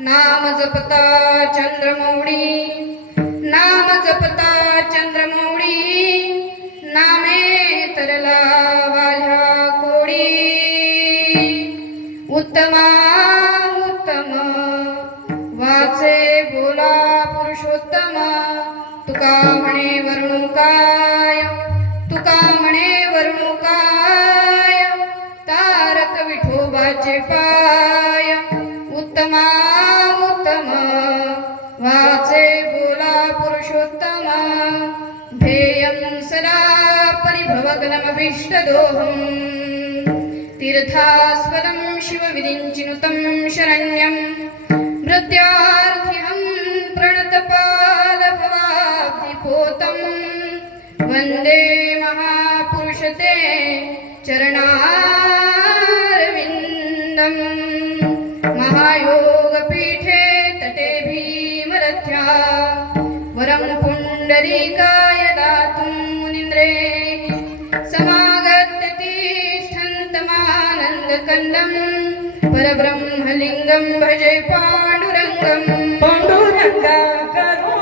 नाम जपता चंद्रमौळी, नाम जपता चंद्रमौळी, नामे तरला वाल्या कोडी। उत्तमा उत्तम वाचे बोला पुरुषोत्तम, तुका म्हणे वर्णू काय, तुका म्हणे वर्णू काय, तारक विठोबाचे पाय। उत्तमा उत्तम वाचे बोला पुरुषोत्तम, ध्येयं सदा परिभवग्नमभीष्टदोहम्, तीर्थास्पदं शिवविरिञ्चिनुतं शरण्यं, मृत्यार्थिहं प्रणतपादभवाब्धिपोतं, वन्दे महापुरुषते चरणारविन्दम्। महायोगपीठे तटे भीमरथ्या, वरं पुण्डरीकाय दातुं मुनीन्द्रे, समागत्य तिष्ठन्तमानन्दकन्दं, परब्रह्मलिङ्गं भजे पाण्डुरङ्गं। पाण्डुरङ्गा करो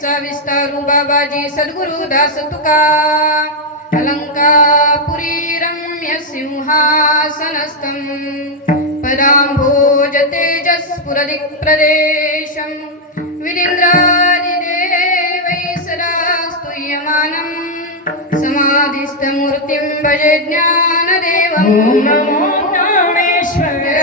भक्तीचा विस्तारू बाबाजी सद्गुरु दास तुका अलंकापुरी रम्य सिंहासनस्थं पदाम्भोज तेजस्फुरदिक् प्रदेशं विरीन्द्रादिदेवैः सदा स्तूयमानं समाधिस्थमूर्तिं भजे ज्ञानदेवम् ॐ नमो ज्ञानेश्वराय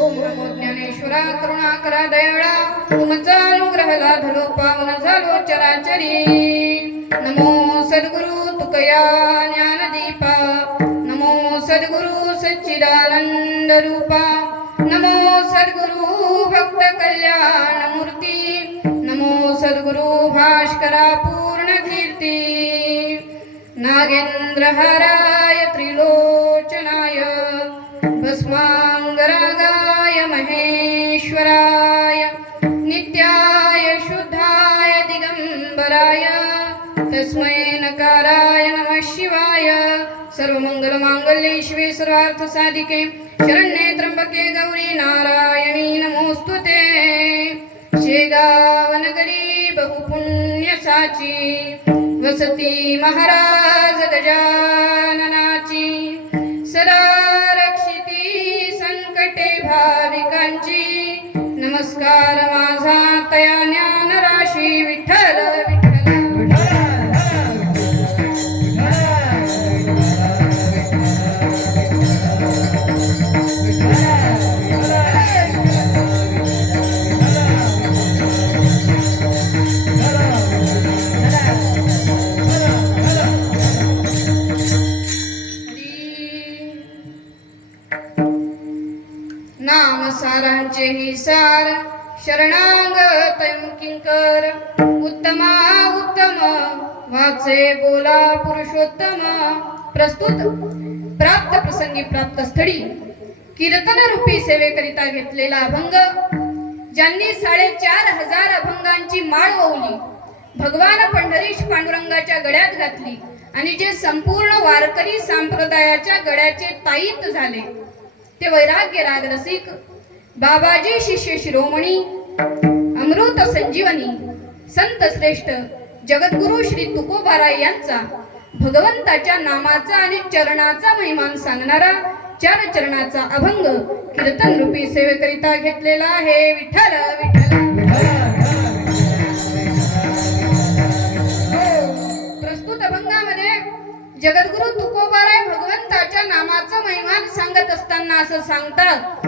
ओम नमो ज्ञानेश्वरा करुणाकरा दयाळा तुमचा अनुग्रह लाधलो पावन झालो चराचरी नमो सद्गुरु तुकया ज्ञानदीपा नमो सद्गुरु सच्चिदानंद रूपा नमो सद्गुरु भक्त कल्याण मूर्ती नमो सद्गुरु भास्करा पूर्ण कीर्ती नागेंद्रहाराय त्रिलोचनाय भस्मांगरागाय महेश्वराय नित्याय शुद्धाय दिगंबराय तस्मै नकाराय नमः शिवाय सर्वमंगलमांगल्ये शिवे सर्वार्थसाधिके शरण्ये त्र्यंबके गौरी नारायणी नमोस्तुते शेगावनगरी बहुपुण्यसाची वसती महाराज गजाननाची सदा रक्षिती संकटे भाविकांची नमस्कार माझा तया ज्ञान राशी विठ्ठल नाम सारांचे ही सार शरणागत किंकर उत्तमा उत्तम वाचे बोला पुरुषोत्तम प्रस्तुत प्राप्त प्रसंगी प्राप्त स्थळी कीर्तन रूपी सेवेकरिता घेतलेला अभंग ज्यांनी 4,500 अभंगांची माळ ओवली भगवान पंढरीश पांडुरंगाच्या गळ्यात घातली आणि जे संपूर्ण वारकरी संप्रदायाच्या गळ्याचे ताईत झाले ते वैराग्य राग रसिक बाबाजी शिष्य शिरोमणी अमृत संजीवनी संत श्रेष्ठ जगद्गुरु श्री तुकोबाराय यांचा भगवंताच्या नामाचा आणि चरणाचा महिमान सांगणारा 4 चरणाचा अभंग कीर्तन रूपी सेवेकरिता घेतलेला आहे विठ्ठल विठ्ठल प्रस्तुत अभंगामध्ये जगद्गुरु तुकोबाराय भगवंताच्या नामाचा महिमान सांगत असताना असं सांगतात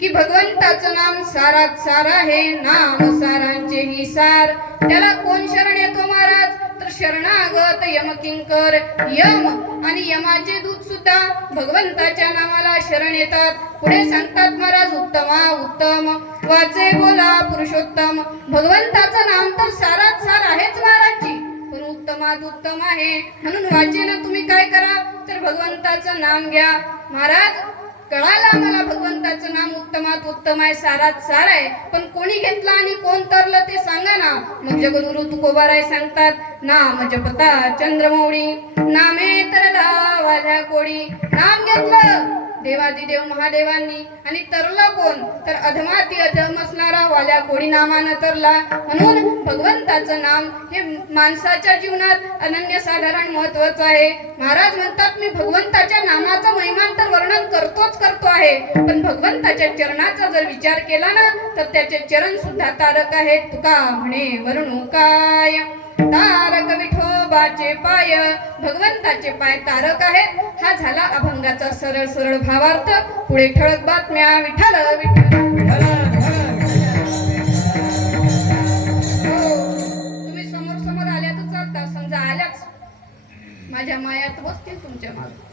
की भगवंताचं नाम सारात सार आहे नाम सारांचे ही सार त्याला कोण शरण येतो महाराज तर शरणागत यमकिंकर यम आणि यमाचे दूत सुद्धा भगवंताच्या नामाला शरण येतात पुढे सांगतात महाराज उत्तमा उत्तम वाचे बोला पुरुषोत्तम भगवंताचं नाम तर सारात सार आहेच महाराजजी पण उत्तमात उत्तम आहे म्हणून वाचेना तुम्ही काय करा तर भगवंताचं नाम घ्या महाराज कळाला मला भगवंताचं नाम उत्तमात उत्तम आहे सारात सार आहे पण कोणी घेतला आणि कोण तरलं ते सांगा ना मग जगद्गुरु तुकोबाराय सांगतात नाम जपता चंद्रमौळी नामे तरला वाल्या कोडी नाम घेतलं देवादिदेव महादेवांनी आणि तरला कोण तर अधमाती अधम असणारा वाल्या कोडी नामानं तरला म्हणून भगवंताचं नाम हे माणसाच्या जीवनात अनन्यसाधारण महत्वाचं आहे महाराज म्हणतात मी भगवंताच्या नामाचं महिमान तर वर्णन करतो आहे पण भगवंताच्या चरणाचा जर विचार केला ना तर त्याचे चरण सुद्धा तारक आहेत तुका म्हणे वर्णू काय तारक विठोबाचे पाय भगवंताचे पाय तारक आहेत हा झाला अभंगाचा सरळ सरळ भावार्थ पुढे ठळक बातम्या विठ्ठल विठ्ठल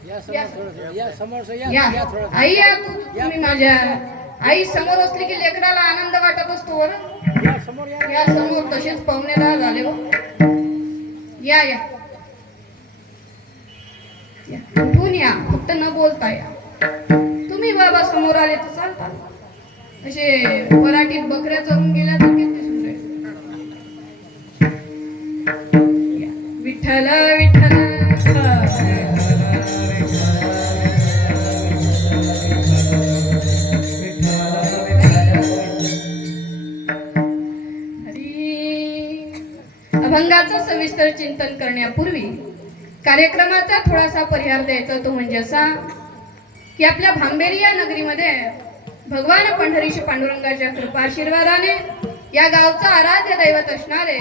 या आई या तुम्ही माझ्या आई समोर असली की लेकराला आनंद वाटत असतो बरं. या समोर तसेच पाहुणेदार झाले हो. या या या. उठून या, फक्त न बोलता या. तुम्ही बाबा समोर आले तर चालता. असे पराठीत बकऱ्या चरून गेल्या तर किती सुंदर. या. विठ्ठल विठ्ठल अभंगाचं सविस्तर चिंतन करण्यापूर्वी कार्यक्रमाचा थोडासा परिहार द्यायचा तो म्हणजे असा की आपल्या भांबेरी या नगरीमध्ये भगवान पंढरीश पांडुरंगाच्या कृपाशीर्वादाने या गावचा आराध्य दैवत असणारे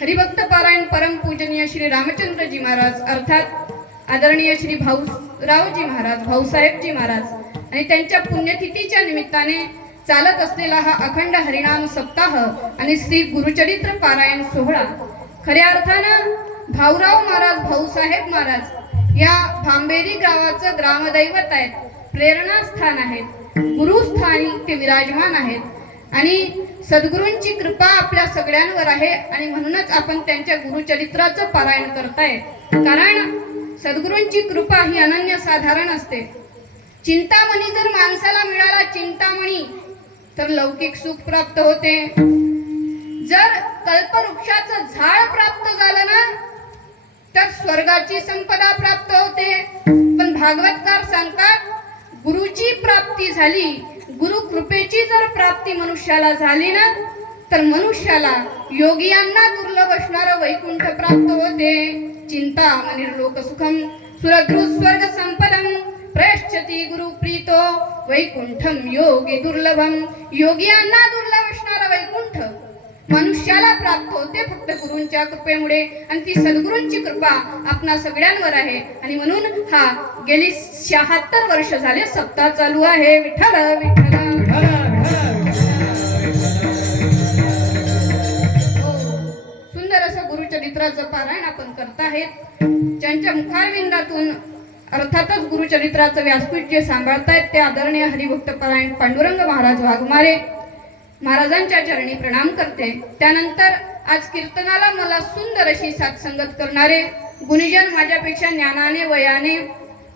हरिभक्त पारायण परम पूजनीय श्री रामचंद्रजी महाराज अर्थात आदरणीय श्री भाऊरावजी महाराज, भाऊसाहेबजी महाराज आणि त्यांच्या पुण्यतिथीच्या निमित्ताने चालत असलेला हा अखंड हरिनाम सप्ताह आणि श्री गुरुचरित्र पारायण सोहळा खऱ्या अर्थानं भाऊराव महाराज, भाऊसाहेब महाराज या भांबेरी गावाचं ग्रामदैवत आहेत, प्रेरणास्थान आहेत, गुरुस्थानी ते विराजमान आहेत आणि सद्गुरूंची कृपा आपल्या सगळ्यांवर आहे आणि म्हणूनच आपण त्यांच्या गुरुचरित्राचं पारायण करताय. कारण सद्गुरूंची कृपा ही अनन्यसाधारण असते. चिंतामणी जर माणसाला मिळाला चिंतामणी तर लौकिक सुख प्राप्त होते. जर कल्पवृक्षाचं झाड प्राप्त झालं ना तर स्वर्गाची संपदा प्राप्त होते. पण भागवतकार सांगतात गुरुची प्राप्ती झाली, गुरु कृपेची जर प्राप्ती मनुष्याला झाली ना तर मनुष्याला योगियांना दुर्लभ असणारं वैकुंठ प्राप्त होते. चिंतामणी लोकसुखम सुरद्रुस्वर्ग संपदम प्रयश्चती गुरु प्रीतो वैकुंठम योगी दुर्लभम. योगियांना दुर्लभ असणारा वैकुंठ मनुष्याला प्राप्त होते फक्त गुरूंच्या कृपेमुळे आणि ती सद्गुरूंची कृपा आपणा सगळ्यांवर आहे आणि म्हणून हा गेली 76 वर्ष झाले सप्ताह चालू आहे. विठ्ठल विठ्ठल. सुंदर असं गुरुचरित्राचं पारायण आपण करत आहेत. ज्यांच्या मुखारविंदातून अर्थातच गुरुचरित्राचं व्यासपीठ जे सांभाळतायत ते आदरणीय हरिभक्त पारायण पांडुरंग महाराज वाघमारे महाराजांच्या चरणी प्रणाम करते. त्यानंतर आज कीर्तनाला मला सुंदर अशी साथसंगत करणारे गुणीजन, माझ्यापेक्षा ज्ञानाने वयाने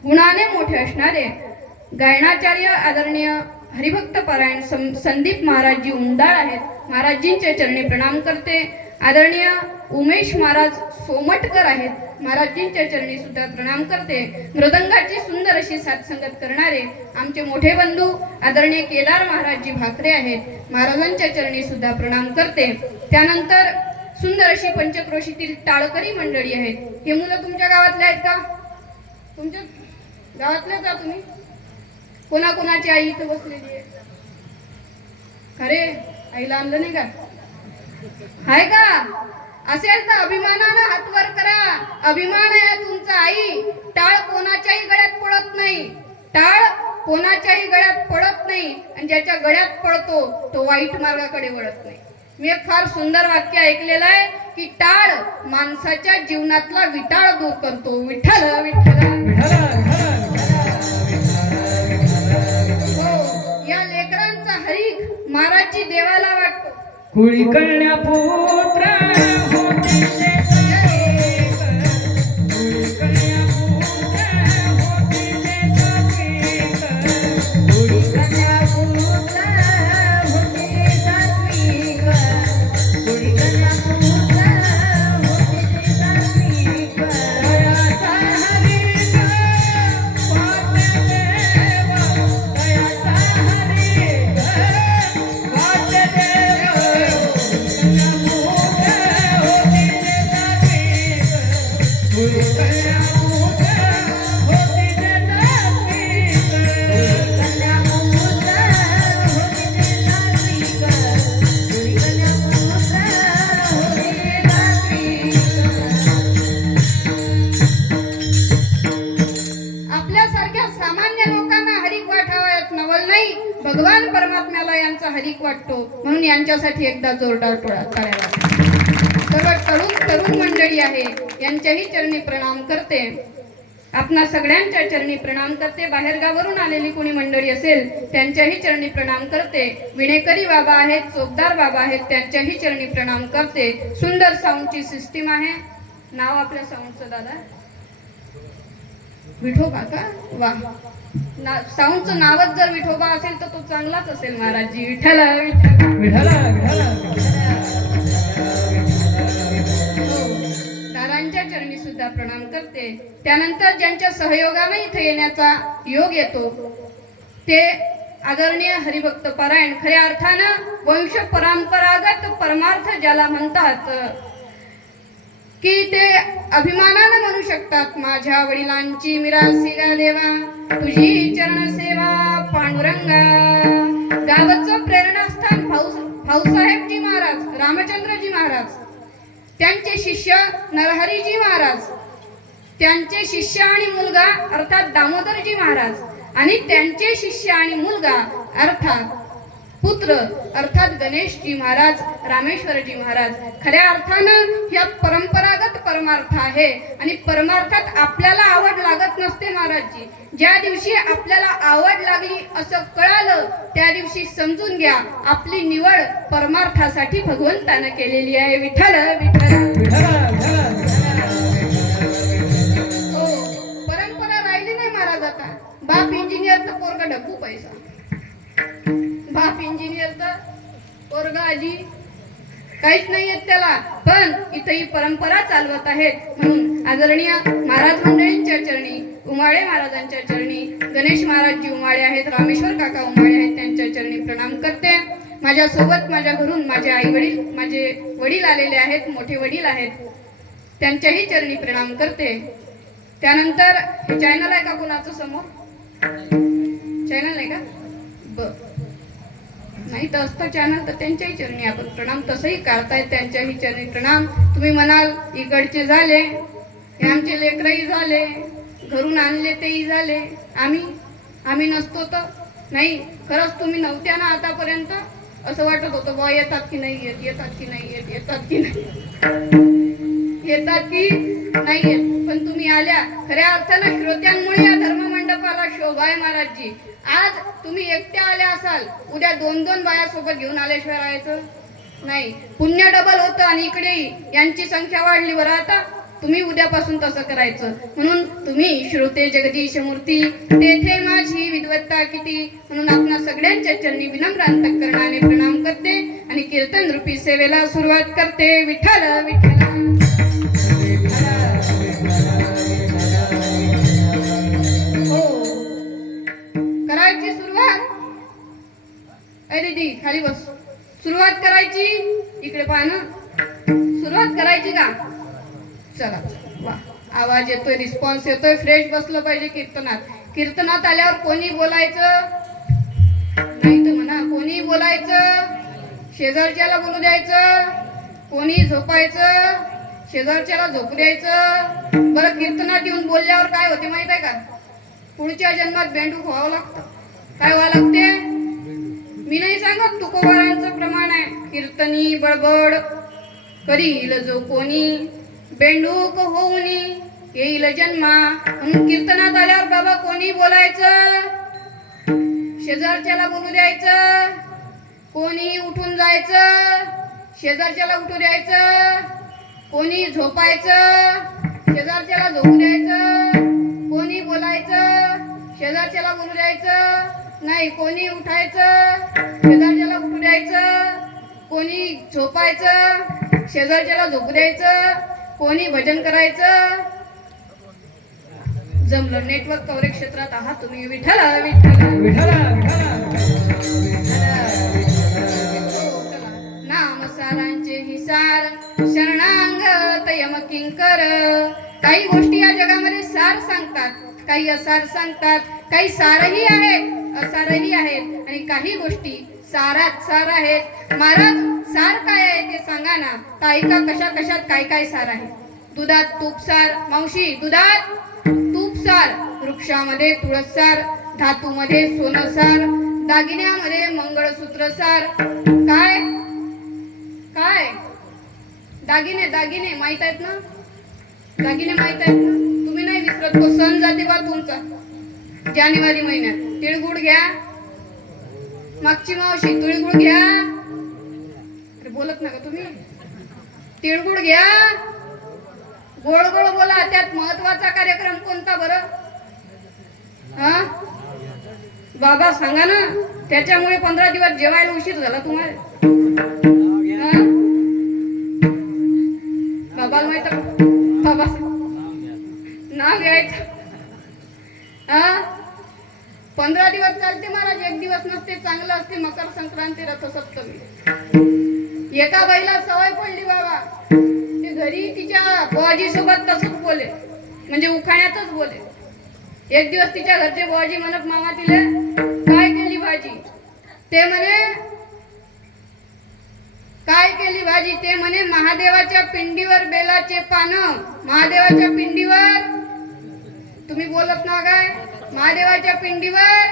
गुणाने मोठे असणारे गायनाचार्य आदरणीय हरिभक्त पारायण संदीप महाराजजी उंडाळ आहेत. महाराजजींच्या चरणी प्रणाम करते. आदरणीय उमेश महाराज सोमटकर आहेत, महाराजजींच्या चरणी सुद्धा प्रणाम करते. मृदंगाची सुंदर अशी साथसंगत करणारे आमचे मोठे बंधू आदरणीय केदार महाराजजी भाकरे आहेत, महाराजांच्या चरणी सुद्धा प्रणाम करते. त्यानंतर सुंदर अशी पंचक्रोशीतील टाळकरी मंडळी आहेत. हे मुलं तुमच्या गावातले आहेत का? तुमच्या गावातले का तुम्ही? कोणाकोणाची आई इथं बसलेली आहे? खरे आईला आणलं नाही का? हाय का? असेल तर अभिमानानं हात वर करा. अभिमान आहे तुमचा. आई टाळ कोणाच्याही गळ्यात पडत नाही. टाळ कोणाच्याही गळ्यात पडत नाही आणि ज्याच्या गळ्यात पडतो तो वाईट मार्गाकडे वळत नाही. मी एक फार सुंदर वाक्य ऐकलेलं आहे की टाळ माणसाच्या जीवनातला विटाळ दूर करतो. विठ्ठल विठ्ठल. हो, या लेकरांचा हरीक महाराजजी देवाला वाटतो. कुळी कन्या पुत्र होते ते सगळेक, कुळी कन्या पुत्र होते ते सगळेक, कुळी कन्या पुत्र होते ते सगळेक, कुळी कन्या पुत्र होते ते सगळेक. दयाचा हरीक वाट देवा, दयाचा हरीक वाट देवा. आपल्यासारख्या सामान्य लोकांना हरिक वाटावयात नवल नाही, भगवान परमात्म्याला यांचा हरिक वाटतो. म्हणून यांच्यासाठी एकदा जोरदार टाळ्या. सर्व तरुण मंडळी आहे यांच्याही चरणी प्रणाम करते. आपणा सगळ्यांच्या चरणी प्रणाम करते. बाहेरगावावरून आलेली कोणी मंडळी असेल त्यांच्याही चरणी प्रणाम करते. विणेकरी बाबा आहेत, चोपदार बाबा आहेत, त्यांच्याही चरणी प्रणाम करते. सुंदर साऊंडची सिस्टीम आहे. नाव आपल्या साऊंडचं दादा विठोबा का? वा, साऊंडचं नावच जर विठोबा असेल तर तो चांगलाच असेल महाराजजी. विठ्ठल विठ्ठल विठाला दादांच्या चरणी सुद्धा प्रणाम करते. त्यानंतर ज्यांच्या सहयोगाने इथे येण्याचा योग येतो ते आदरणीय हरिभक्त पारायण, खऱ्या अर्थानं वंश परंपरागत परमार्थ ज्याला म्हणतात की ते अभिमानानं म्हणू शकतात. माझ्या वडिलांची मिरासी गा देवा, तुझी चरण सेवा पांडुरंगा. गावचं प्रेरणास्थान भाऊसाहेबजी महाराज, रामचंद्रजी महाराज, त्यांचे शिष्य नरहरीजी महाराज, त्यांचे शिष्य आणि मुलगा अर्थात दामोदरजी महाराज, आणि त्यांचे शिष्य आणि मुलगा अर्थात पुत्र अर्थात गणेशजी महाराज, रामेश्वरजी महाराज. खऱ्या अर्थानं ह्या परंपरागत परमार्थ आहे. आणि परमार्थात आपल्याला आवड लागत नसते महाराजजी. ज्या दिवशी आपल्याला आवड लागली असं कळालं त्या दिवशी समजून घ्या आपली निवड परमार्थासाठी भगवंतानं केलेली आहे. विठ्ठल विठ्ठल. हो, परंपरा राहिली नाही महाराज आता. बाप इंजिनियर तर पोरगा ढब्बू पैसा, बाप इंजिनियर तर पोरगा आजी काहीच नाही येत त्याला. पण इथे ही परंपरा चालवत आहेत म्हणून आदरणीय महाराज मंडळींच्या चरणी, उमाळे महाराजांच्या चरणी, गणेश महाराजजी उमाळे आहेत, रामेश्वर काका उमाळे आहेत, त्यांच्या चरणी प्रणाम करते. माझ्या सोबत माझ्या घरून माझे आई वडील, माझे वडील आलेले आहेत, मोठे वडील आहेत, त्यांच्याही चरणी प्रणाम करते. त्यानंतर हे चॅनल आहे का कोणाचं समोर? चॅनल नाही का? बर, नाही तर असतं चॅनल तर त्यांच्याही चरणी आपण प्रणाम तसंही करतायत, त्यांच्याही चरणी प्रणाम. तुम्ही म्हणाल इकडचे झाले, हे आमचे लेकरही झाले, घरून आणले तेही झाले, आम्ही नसतो तर नाही. खरंच तुम्ही नव्हत्या ना आतापर्यंत. असं वाटत होतं बा येतात की नाही येत, येतात की नाही येत, येतात की नाही येतात की नाही येत, पण तुम्ही आल्या. खऱ्या अर्थानं श्रोत्यांमुळे या धर्ममंडपाला शोभा आहे महाराजजी. आज तुम्ही एकट्या आल्या असाल, उद्या 2-2 बाया सोबत घेऊन आल्याशिवाय राहायचं नाही. पुण्य डबल होतं. आणि इकडेही यांची संख्या वाढली बरं. आता तुम्ही उद्यापासून तसं करायचं. म्हणून तुम्ही श्रोते जगदीश मूर्ती, तेथे माझी विद्वत्ता किती, म्हणून आपणा सगळ्यांच्या चरणी विनम्र अंतःकरणाने प्रणाम करते आणि कीर्तन रूपी सेवेला सुरुवात करते. विठ्ठल विठ्ठल. हो, करायची सुरुवात. अरे दीदी खाली बस. सुरुवात करायची. इकडे पहा ना, सुरुवात करायची का? चला वा, आवाज येतोय, रिस्पॉन्स येतोय. फ्रेश बसलं पाहिजे कीर्तनात. कीर्तनात आल्यावर कोणी बोलायचं नाही तर म्हणा कोणी बोलायचं, शेजारच्याला बोलू द्यायचं, कोणी झोपायचं, शेजारच्याला झोपू द्यायचं. बरं, कीर्तनात येऊन बोलल्यावर काय होते माहित आहे का? पुढच्या जन्मात बेंडूक व्हावं लागतं. काय व्हावं लागते? मी नाही सांगत, तुकोबारांचं प्रमाण आहे. कीर्तनी बडबड करील जो कोणी, बेंडूक होऊनी येईल जन्मा. म्हणून कीर्तनात आल्यावर बाबा कोणी बोलायचं, शेजारच्याला बोलू द्यायचं, कोणी उठून जायचं, शेजारच्याला उठू द्यायचं, कोणी झोपायचं, शेजारच्याला झोपू द्यायचं, कोणी बोलायचं, शेजारच्याला बोलू द्यायचं नाही, कोणी उठायचं, शेजारच्याला उठू द्यायचं, कोणी झोपायचं, शेजारच्याला झोपू द्यायचं, कोणी भजन करायचं. जमलं. नेटवर्क कव्हरेज क्षेत्रात आहात तुम्ही. विठ्ठल विठ्ठल. नाम सारांचे हिसार, शरणांगत यमकिंकर. काही गोष्टी या जगामध्ये सार सांगतात, काही असार सांगतात, काही सारही आहेत, असारही आहेत, आणि काही गोष्टी सारात सार आहेत. महाराज, सार काय आहे ते सांगा ना. ताईका कशा कशात काय काय सार आहे? दुधात तूप सार. मावशी, दुधात तूप सार, वृक्षामध्ये तुळस सार, धातूमध्ये सोनं सार, दागिन्यामध्ये मंगळसूत्र सार. काय काय दागिने? दागिने माहित आहेत ना? दागिने माहित आहेत ना? तुम्ही नाही विसरत परत तो सण जाते बा तुमचा जानेवारी महिन्यात. तिळगुळ घ्या. मागची मावशी तिळगुळ घ्या. अरे बोलत नका तुम्ही. तिळगुळ घ्या. गोड गोड बोला. त्यात महत्वाचा कार्यक्रम कोणता बरं? हा बाबा सांगा ना. त्याच्यामुळे 15 दिवस जेवायला उशीर झाला तुम्हाला. हा? बाबाला माहित बाबा नाव घ्यायचं. हा 15 दिवस चालते महाराज. एक दिवस नसते. चांगलं असते मकर संक्रांती रथसप्तमी. एका बाईला सवय पडली बाबा. ते घरी तिच्या बुवाजी सोबत तसंच बोले. म्हणजे उखाण्यातच बोले. एक दिवस तिच्या घरचे बुवाजी म्हणत मामा तिला काय केली भाजी? ते म्हणे काय केली भाजी? ते म्हणे महादेवाच्या पिंडीवर बेलाचे पानं. महादेवाच्या पिंडीवर. तुम्ही बोलत ना काय? महादेवाच्या पिंडीवर.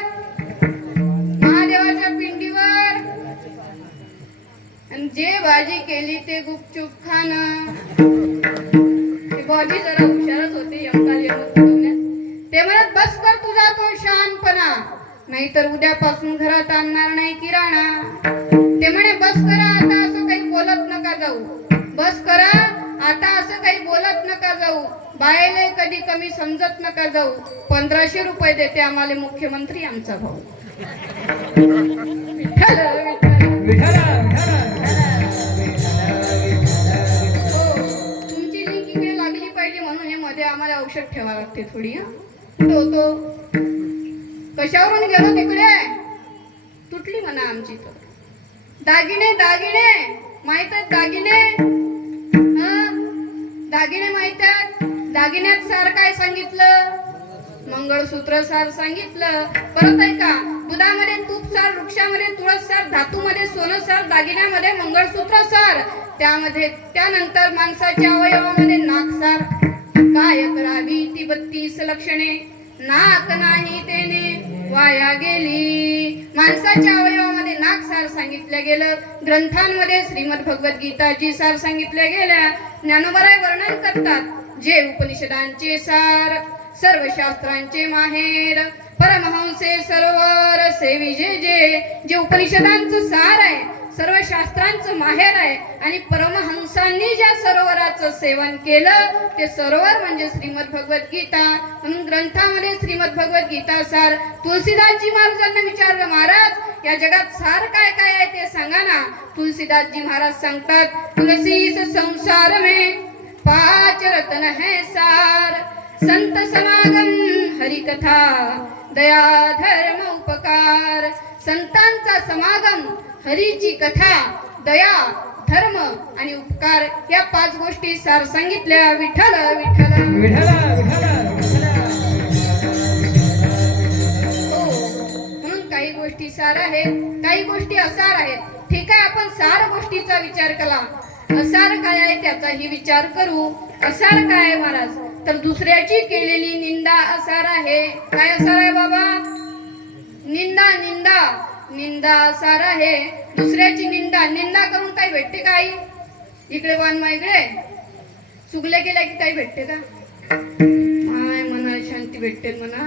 महादेवाच्या पिंडीवर. आणि जे भाजी केली ते गुपचूप खाणं. ते बुवाजी जरा हुशारच होते. ते म्हणत बस कर तुझा तो शहाणपणा. नाहीतर उद्यापासून घरात आणणार नाही किराणा. ते म्हणे बस करा आता असं काही बोलत नका जाऊ. बस करा आता असं काही बोलत नका जाऊ. बायले कधी कमी समजत नका जाऊ. 1500 रुपये देते आम्हाला मुख्यमंत्री आमचा भाऊ. विठ्ठल विठ्ठल. तुमची लिंक इकडे लागली पाहिजे म्हणून हे मध्ये आम्हाला औषध ठेवावं लागते थोडी. तो कशावरून गेलो तिकडे? तुटली म्हणा आमची. तर दागिने दागिने माहित आहेत? दागिने दागिने माहित आहेत? दागिन्यात सार काय सांगितलं? मंगळसूत्र सार सांगितलं. परत ऐका. दुधामध्ये तूप सार, वृक्षामध्ये तुळस सार, धातूमध्ये सोनं सार, दागिन्यामध्ये मंगळसूत्र सार. त्यामध्ये त्यानंतर माणसाच्या अवयवामध्ये नाक सार. काय करावी ती 32 लक्षणे? नाक नाही तेने वाया गेली. माणसाच्या अवयवामध्ये नाक सार सांगितलं गेलं. ग्रंथांमध्ये श्रीमद भगवद्गीताची सार सांगितल्या गेल्या. ज्ञानोबराय वर्णन करतात जे उपनिषदांचे सार, सर्व शास्त्रांचे माहेर, परमहंसे सरोवर सेवी जे उपनिषदांचं सार आहे, सर्व शास्त्रांचं माहेर आहे. आणि परमहंसांनी ज्या सरोवराचं सेवन केलं ते सरोवर म्हणजे श्रीमद भगवद्गीता. म्हणून ग्रंथामध्ये श्रीमद भगवद्गीता सार. तुलसीदासजी महाराजांना विचारलं महाराज या जगात सार काय काय आहे ते सांगा ना. तुलसीदासजी महाराज सांगतात तुलसी से संसार में 5 रत्न है सार. संत समागम हरि कथा दया धर्म उपकार. संतांचा समागम, हरीची कथा, दया, धर्म आणि उपकार या 5 गोष्टी सार सांगितल्या. विठ्ठल विठ्ठल हो. म्हणून काही गोष्टी सार आहेत, काही गोष्टी असार आहेत. ठीक आहे, आपण सार गोष्टीचा विचार केला. असार काय आहे त्याचाही विचार करू. असार काय आहे महाराज? तर दुसऱ्याची केलेली निंदा असार आहे. काय असार आहे बाबा? निंदा. निंदा निंदा असार आहे. दुसऱ्याची निंदा. निंदा करून काही भेटते का आई? इकडे वानमा इकडे चुकले गेल्या की काही भेटते का? माय मनाला शांती भेटते म्हणा.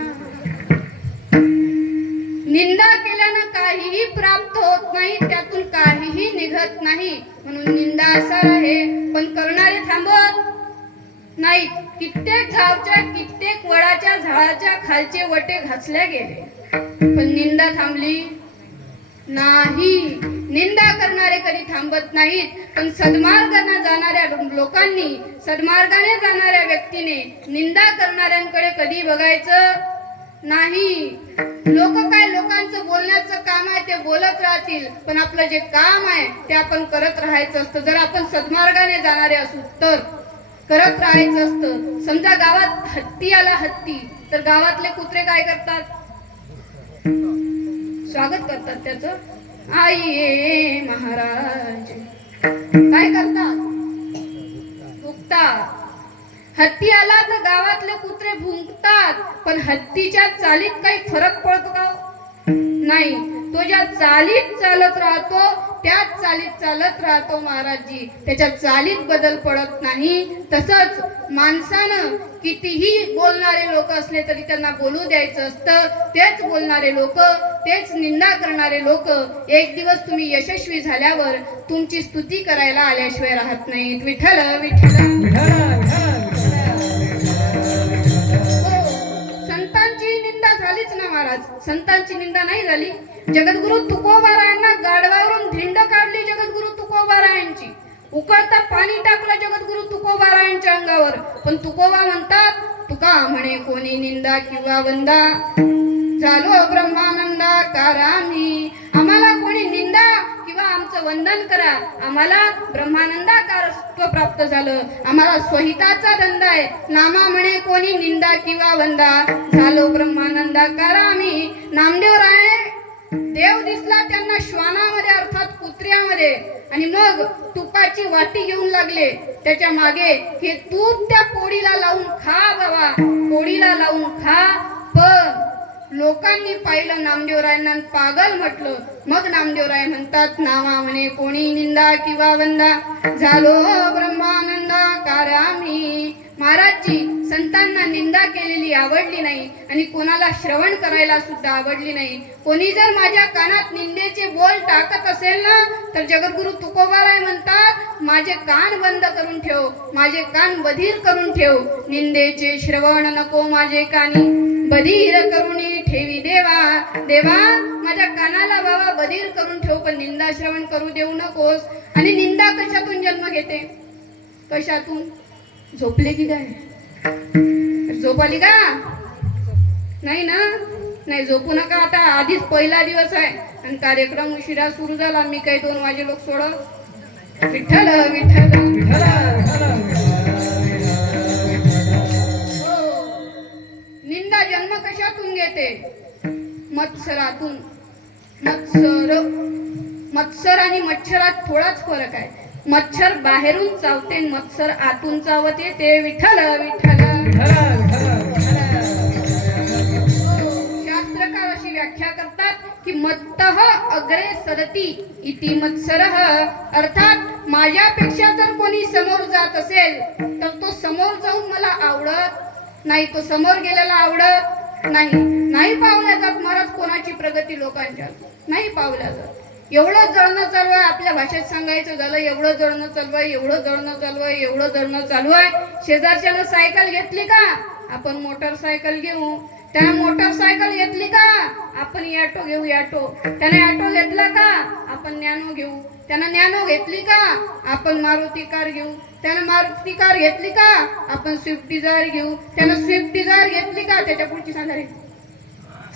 निंदा केल्यानं काहीही प्राप्त होत नाही. त्यातून काहीही निघत नाही. म्हणून निंदा असार आहे. पण करणारे थांबत नाहीत. कित्येक गावच्या कित्येक वडाच्या झाडाच्या खालचे वटे घासल्या गेले पण निंदा थांबली नाही. निंदा करणारे कधी थांबत नाहीत. पण सन्मार्गाने जाणाऱ्या लोकांनी, सन्मार्गाने जाणाऱ्या व्यक्तीने निंदा करणाऱ्यांकडे कधी बघायचं नाही. लोक काय लोकांचं बोलण्याचं काम आहे ते बोलत राहतील. पण आपलं जे काम आहे ते आपण करत राहायचं असतं. जर आपण सन्मार्गाने जाणारे असू तर करत राहायचं असतं. समजा गावात हत्ती आला, हत्ती, तर गावातले कुत्रे काय करतात? स्वागत करतात त्याचं. आइये महाराज. काय करतात? भुंकतात. हत्ती आला तर गावातले कुत्रे भुंकतात. पण हत्तीच्या चालीत काही फरक पडतो का? नाही. तो ज्या चालीत चालत राहतो त्याच चालीत चालत राहतो महाराजजी. त्याच्या चालीत बदल पडत नाही. तसंच माणसानं कितीही बोलणारे लोक असले तरी त्यांना बोलू द्यायचं असतं. तेच बोलणारे लोक, तेच निंदा करणारे लोक एक दिवस तुम्ही यशस्वी झाल्यावर तुमची स्तुती करायला आल्याशिवाय राहत नाहीत. विठ्ठल विठ्ठल. संतांची निंदा झालीच ना महाराज, संतांची निंदा नाही झाली. जगद्गुरु तुकोबारायांना गाढवावरून धिंड काढली जगद्गुरु तुकोबारायांची. उकळता पाणी टाकलं जगद्गुरु तुकोबारायांच्या अंगावर. पण तुकोबा म्हणतात, तुका म्हणे कोणी निंदा किंवा वंदा, झालो ब्रह्मानंदाकार आम्ही. आम्हाला कोणी निंदा किंवा आमचं वंदन करा, आम्हाला ब्रह्मानंदाकारत्व प्राप्त झालं. आम्हाला स्वहिताचा धंदा आहे. नामा म्हणे कोणी निंदा किंवा वंदा, झालो ब्रह्मानंदाकार आम्ही. नामदेव राय देव दिसला त्यांना श्वानामध्ये अर्थात कुत्र्यामध्ये, आणि मग तुपाची वाटी घेऊन लागले. त्याच्या मागे हे तूप त्या पोळीला लावून खा बाबा, पोळीला लावून खा. पण लोकांनी पाहिलं नामदेवरायांना, पागल म्हटलं. मग नामदेवराय म्हणतात, नावा म्हणे कोणी निंदा किंवा वंदा, झालो ब्रह्मानंदाकार आम्ही. महाराजजी संतांना निंदा केलेली आवडली नाही आणि कोणाला श्रवण करायला सुद्धा आवडली नाही. कोणी जर माझ्या कानात निंदेचे बोल टाकत असेल ना, तर जगद्गुरु तुकोबाराय म्हणतात, माझे कान बंद करून ठेव, माझे कान बधीर करून ठेव. निंदेचे श्रवण नको माझे कानी, बधीर करुणी ठेवी देवा. देवा माझ्या कानाला बाबा बधीर करून ठेव, पण निंदा श्रवण करू देऊ नकोस. आणि निंदा कशातून जन्म घेते? कशातून? झोपले की काय? झोप आली का? नाही ना? नाही, झोपू नका. आता आधीच पहिला दिवस आहे आणि कार्यक्रम उशिरा सुरू झाला. मी काही 2 वाजे लोक सोडत. विठ्ठल विठ्ठल. निंदा जन्म कशातून घेते? मत्सरातून. मत्सर आणि मच्छरात थोडाच फरक आहे. मच्छर बाहेरून चावते, मत्सर आतून चावते. ते विठ्ठल विठ्ठल. शास्त्रकार अशी व्याख्या करतात की मत्तः अग्रे सरती इति मत्सरः, अर्थात माझ्यापेक्षा जर कोणी समोर जात असेल तर तो समोर जाऊन मला आवडत नाही, तो समोर गेलेला आवडत नाही. नाही पावल्या जात महाराज कोणाची प्रगती, लोकांच्या नाही पावल्या जात. एवढं जळणं चालू आहे, आपल्या भाषेत सांगायचं झालं, एवढं जळणं चालू आहे, एवढं जळणं चालू आहे, एवढं जळणं चालू आहे. शेजारच्यानं सायकल घेतली का, आपण मोटरसायकल घेऊ. त्यानं मोटरसायकल घेतली का, आपण ॲटो घेऊ ॲटो. त्याने ॲटो घेतला का, आपण नॅनो घेऊ. त्यानं नॅनो घेतली का, आपण मारुती कार घेऊ. त्यानं मारुती कार घेतली का, आपण स्विफ्ट डिझायर घेऊ. त्यानं स्विफ्ट डिझायर घेतली का, त्याच्या पुढची सांगा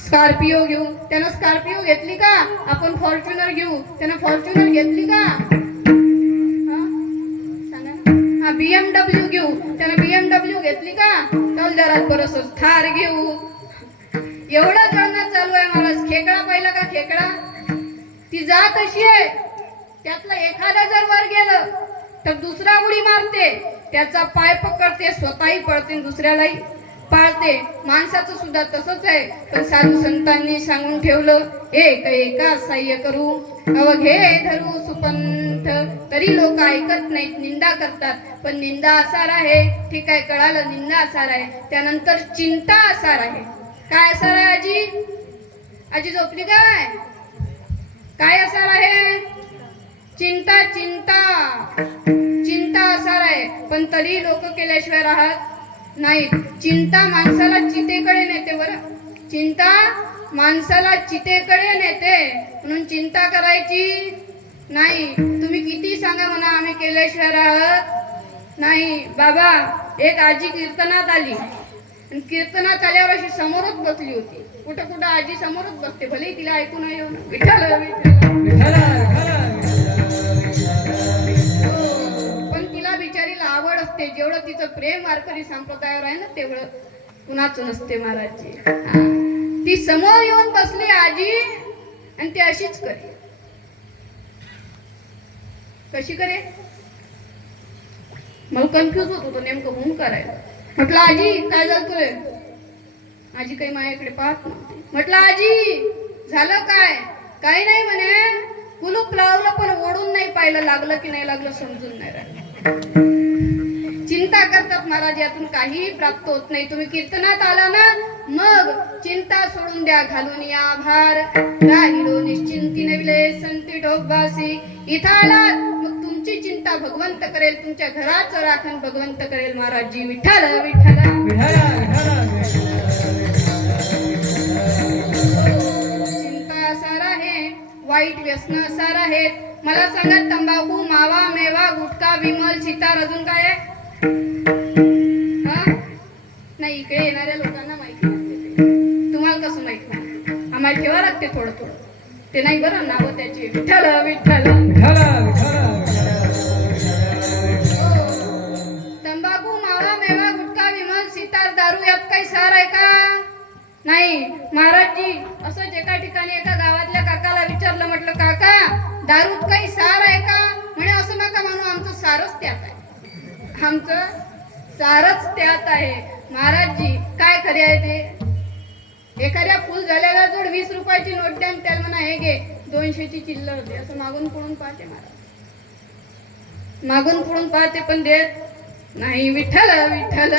स्कॉर्पिओ घेऊ. त्यानं स्कॉर्पिओ घेतली का, आपण फॉर्च्युनर घेऊ. त्यानं फॉर्च्युनर घेतली का, सांगा, BMW घेऊ. त्यानं BMW घेतली का, चल जरा बरस थार घेऊ. एवढं जळणं चालू आहे महाराज. खेकडा पाहिला का? खेकडा ती जात अशी आहे, त्यातलं एखादा जर वर गेलं तर दुसरा उडी मारते, त्याचा पाय पकडते, स्वतःही पळते, दुसऱ्यालाही पाळते. माणसाचं सुद्धा तसंच आहे. पण साधू संतांनी सांगून ठेवलं, एक एका सहाय्य करू अवघे धरू सुपंथ. तरी लोक ऐकत नाहीत, निंदा करतात. पण निंदा आसार आहे, ठीक आहे, कळालं, निंदा आसार आहे. त्यानंतर चिंता आसार आहे. काय आसार आहे आजी? आजी झोपली काय? काय आसार आहे? चिंता. चिंता चिंता आसार आहे. पण तरी लोक केल्याशिवाय राहत नाही. चिंता माणसाला चितेकडे नेते. बरं, चिंता माणसाला चितेकडे नेते. म्हणून चिंता करायची नाही. तुम्ही किती सांगा म्हणा, आम्ही केल्याशिवाय राहत नाही. बाबा, एक आजी कीर्तनात आली आणि कीर्तनात आल्यावर अशी समोरच बसली होती. कुठं कुठं आजी समोरच बसते, भले तिला ऐकू नाही येऊन. विठ्ठल पण तिला बिचारीला आवड असते. जेवढं तिचं प्रेम वारकरी संप्रदायावर आहे ना, तेवढं कुणाचं नसते महाराजजी. ती समोर येऊन बसली आजी आणि ती अशीच करे. कशी करे? मला कन्फ्युज होत होतं नेमकं म्हणून करायला. म्हटलं आजी काय झालं तुले? आजी काही माझ्याकडे पाहत नव्हती. म्हटलं आजी झालं काय? काही नाही म्हणे, कुलूप लावलं पण ओढून नाही पाहिलं, लागलं की नाही लागलं समजून नाही राहिलं. चिंता करतात महाराज, यातून काही प्राप्त होत नाही. तुम्ही कीर्तनात आला ना, मग चिंता सोडून द्या, घालून या भार, राहिलो निश्चिंती नविले संती ढोकबासी. इथं आलात मग तुमची चिंता भगवंत करेल, तुमच्या घराचं राखण भगवंत करेल. महाराजजी विठ्ठल विठ्ठल. चिंता सार आहे, वाईट व्यसन सार आहेत. मला सांगा, तंबाखू, मावा, मेवा, गुटखा, विमल, सितार, अजून काय आहे? नाही, इकडे येणाऱ्या लोकांना माहिती नसते. तुम्हाला कसं माहित नाही? आम्हाला ठेवा लागते थोडं थोडं. ते नाही बरं, नाव त्याचे विठ्ठल विठ्ठल. तंबाखू, मावा, मेवा, गुटखा, विमल, सितार, दारू यात काही सार आहे का? नाही. महाराजजी असंच एका ठिकाणी एका गावातल्या काकाला विचारलं, म्हटलं काका, दारूत काही सार आहे का? म्हणे असं नका म्हणू, आमचं सारच त्यात आहे. आमचं सारच त्यात आहे. महाराजजी काय खरे आहे ते? एखाद्या फुल झालेला जोड 20 रुपयाची नोट द्या, त्याला म्हणा हे घे 200ची चिल्लर होते, असं मागून पुढून पाहते महाराज. मागून पुढून पाहते पण देत नाही. विठ्ठल विठ्ठल.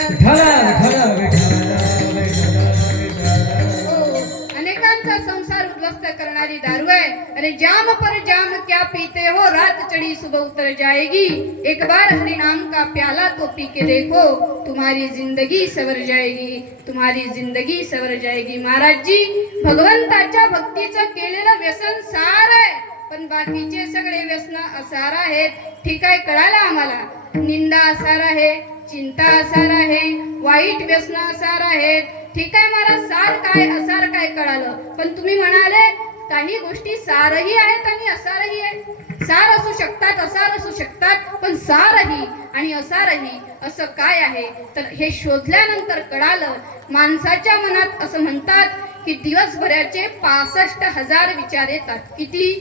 अनेकांचा संसार उद्ध्वस्त करणारी दारू आहे. अरे जाम पर जाम क्या पीते हो, रात चढ़ी सुबह उतर जाएगी. एक बार हरि नाम का प्याला तो पी के देखो, तुम्हारी जिंदगी सवर जाएगी, तुम्हारी जिंदगी सवर जाएगी. महाराजजी भगवंताच्या भक्तीचं केलेलं व्यसन सार आहे, पण बाकीचे सगळे व्यसन असार आहेत. ठीक आहे, कळालं आम्हाला. निंदा असार आहे, चिंता असार आहे, वाईट व्यसन असार आहेत. ठीक आहे महाराज, सार काय असार काय कळालं. पण तुम्ही म्हणाले काही गोष्टी सारही आहेत आणि असारही आहे. सार असू शकतात, असार असू शकतात, पण सारही आणि असारही असं काय आहे? तर हे शोधल्यानंतर कळालं. माणसाच्या मनात असं म्हणतात की दिवसभराचे 65,000 विचार येतात. किती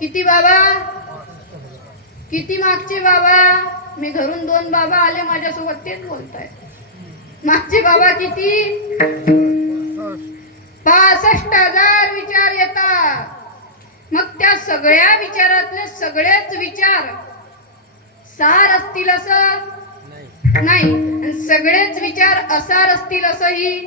किती बाबा? किती मागचे बाबा? मी घरून 2 बाबा आले माझ्यासोबत, तेच बोलतायत. मागचे बाबा किती? 65,000 विचार येतात. मग त्या सगळ्या विचारातले सगळेच विचार सार असतील असं नाही, आणि सगळेच विचार असार असतील असंही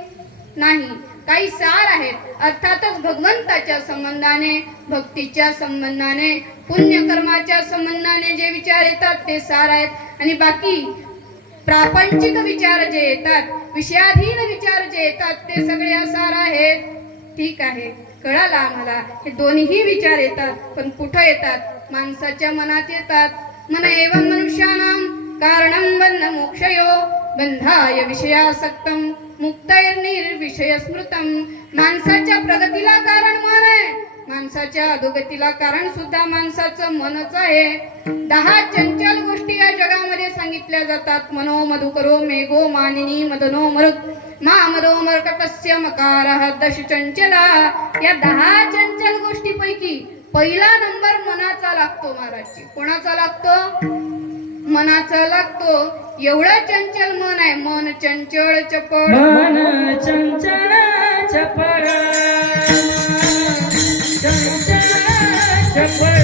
नाही. काही सार आहेत. अर्थातच भगवंताच्या संबंधाने, भक्तीच्या संबंधाने, पुण्यकर्माच्या संबंधाने जे विचार येतात ते सार आहेत. आणि बाकी प्रापंचिक विचार जे येतात, विषयाधीन विचार जे येतात, ते सगळे असार आहेत. ठीक आहे, कळालं आम्हाला. हे दोन्ही विचार येतात, पण कुठं येतात? माणसाच्या मनात येतात. मन एवं मनुष्याणां कारणं बंध मोक्षयो, बंधाय विषयासक्तं मुक्तैर्निर्विषय स्मृतं. माणसाच्या प्रगतीला कारण मन आहे, माणसाच्या अधोगतीला कारण सुद्धा माणसाचं मनच आहे. 10 चंचल गोष्टी या जगामध्ये सांगितल्या जातात. मनो मधुकरो मेघो मानिनी मदनो मरुत मा मदो मरकटस्य मकारः दश चंचला. या 10 चंचल गोष्टीपैकी पहिला नंबर मनाचा लागतो महाराजजी. कोणाचा लागतो? मनाचा लागतो. एवढं चंचल मन आहे. मन चंचल चपळ, मन चंचल चपळ, चंचल चपळ,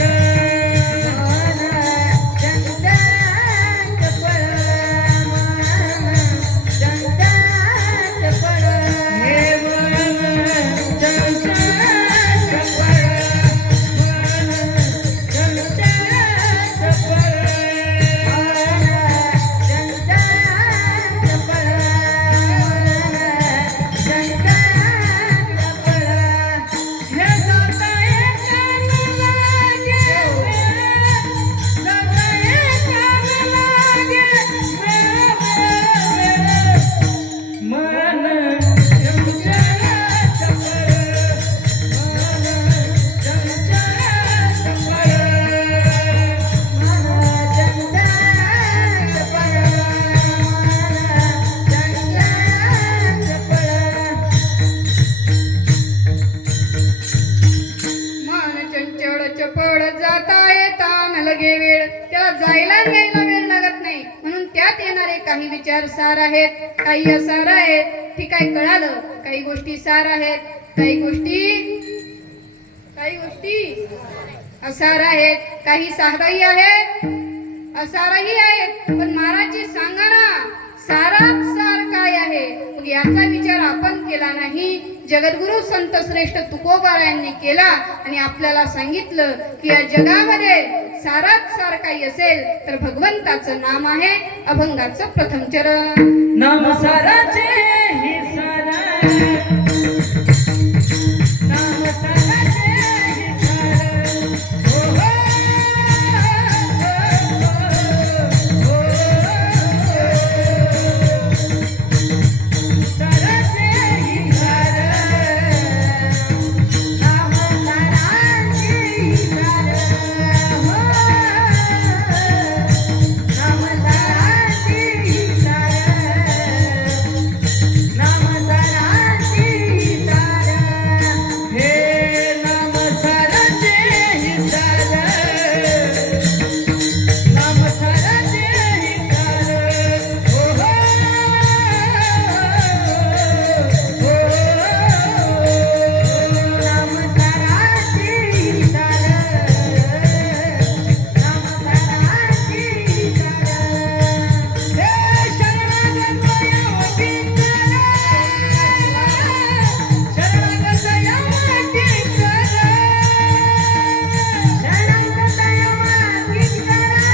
काही विचार सार आहेत, काही असार आहेत. ठीक आहे, कळालं. काही गोष्टी सार आहेत, काही गोष्टी काही गोष्टी असार आहेत, काही सारही आहेत, असारही आहेत. पण महाराजजी सांगा ना, सारात सार काय आहे? मग याचा विचार आपण केला नाही. जगद्गुरु संत श्रेष्ठ तुकोबारायांनी केला आणि आपल्याला सांगितलं की या जगामध्ये सारात सार काही असेल तर भगवंताचं नाम आहे, अभंगाचं प्रथम चरण. नाम साराचे हे सारा, नाम साराचे हे सारा. ओ हो, ओ, ओ, साराचे हे सारा, नाम साराचे हे सारा. हो, नाम साराचे हे सारा, नाम साराचे हे सारा. हे नाम साराचे हे सारा, नाम साराचे हे सारा. ओ हो, ओ, नाम साराचे हे सारा, नाम साराचे हे सारा. हे शरणागत यावती करा, शरणागत यावती करा, शरणागत यावती करा,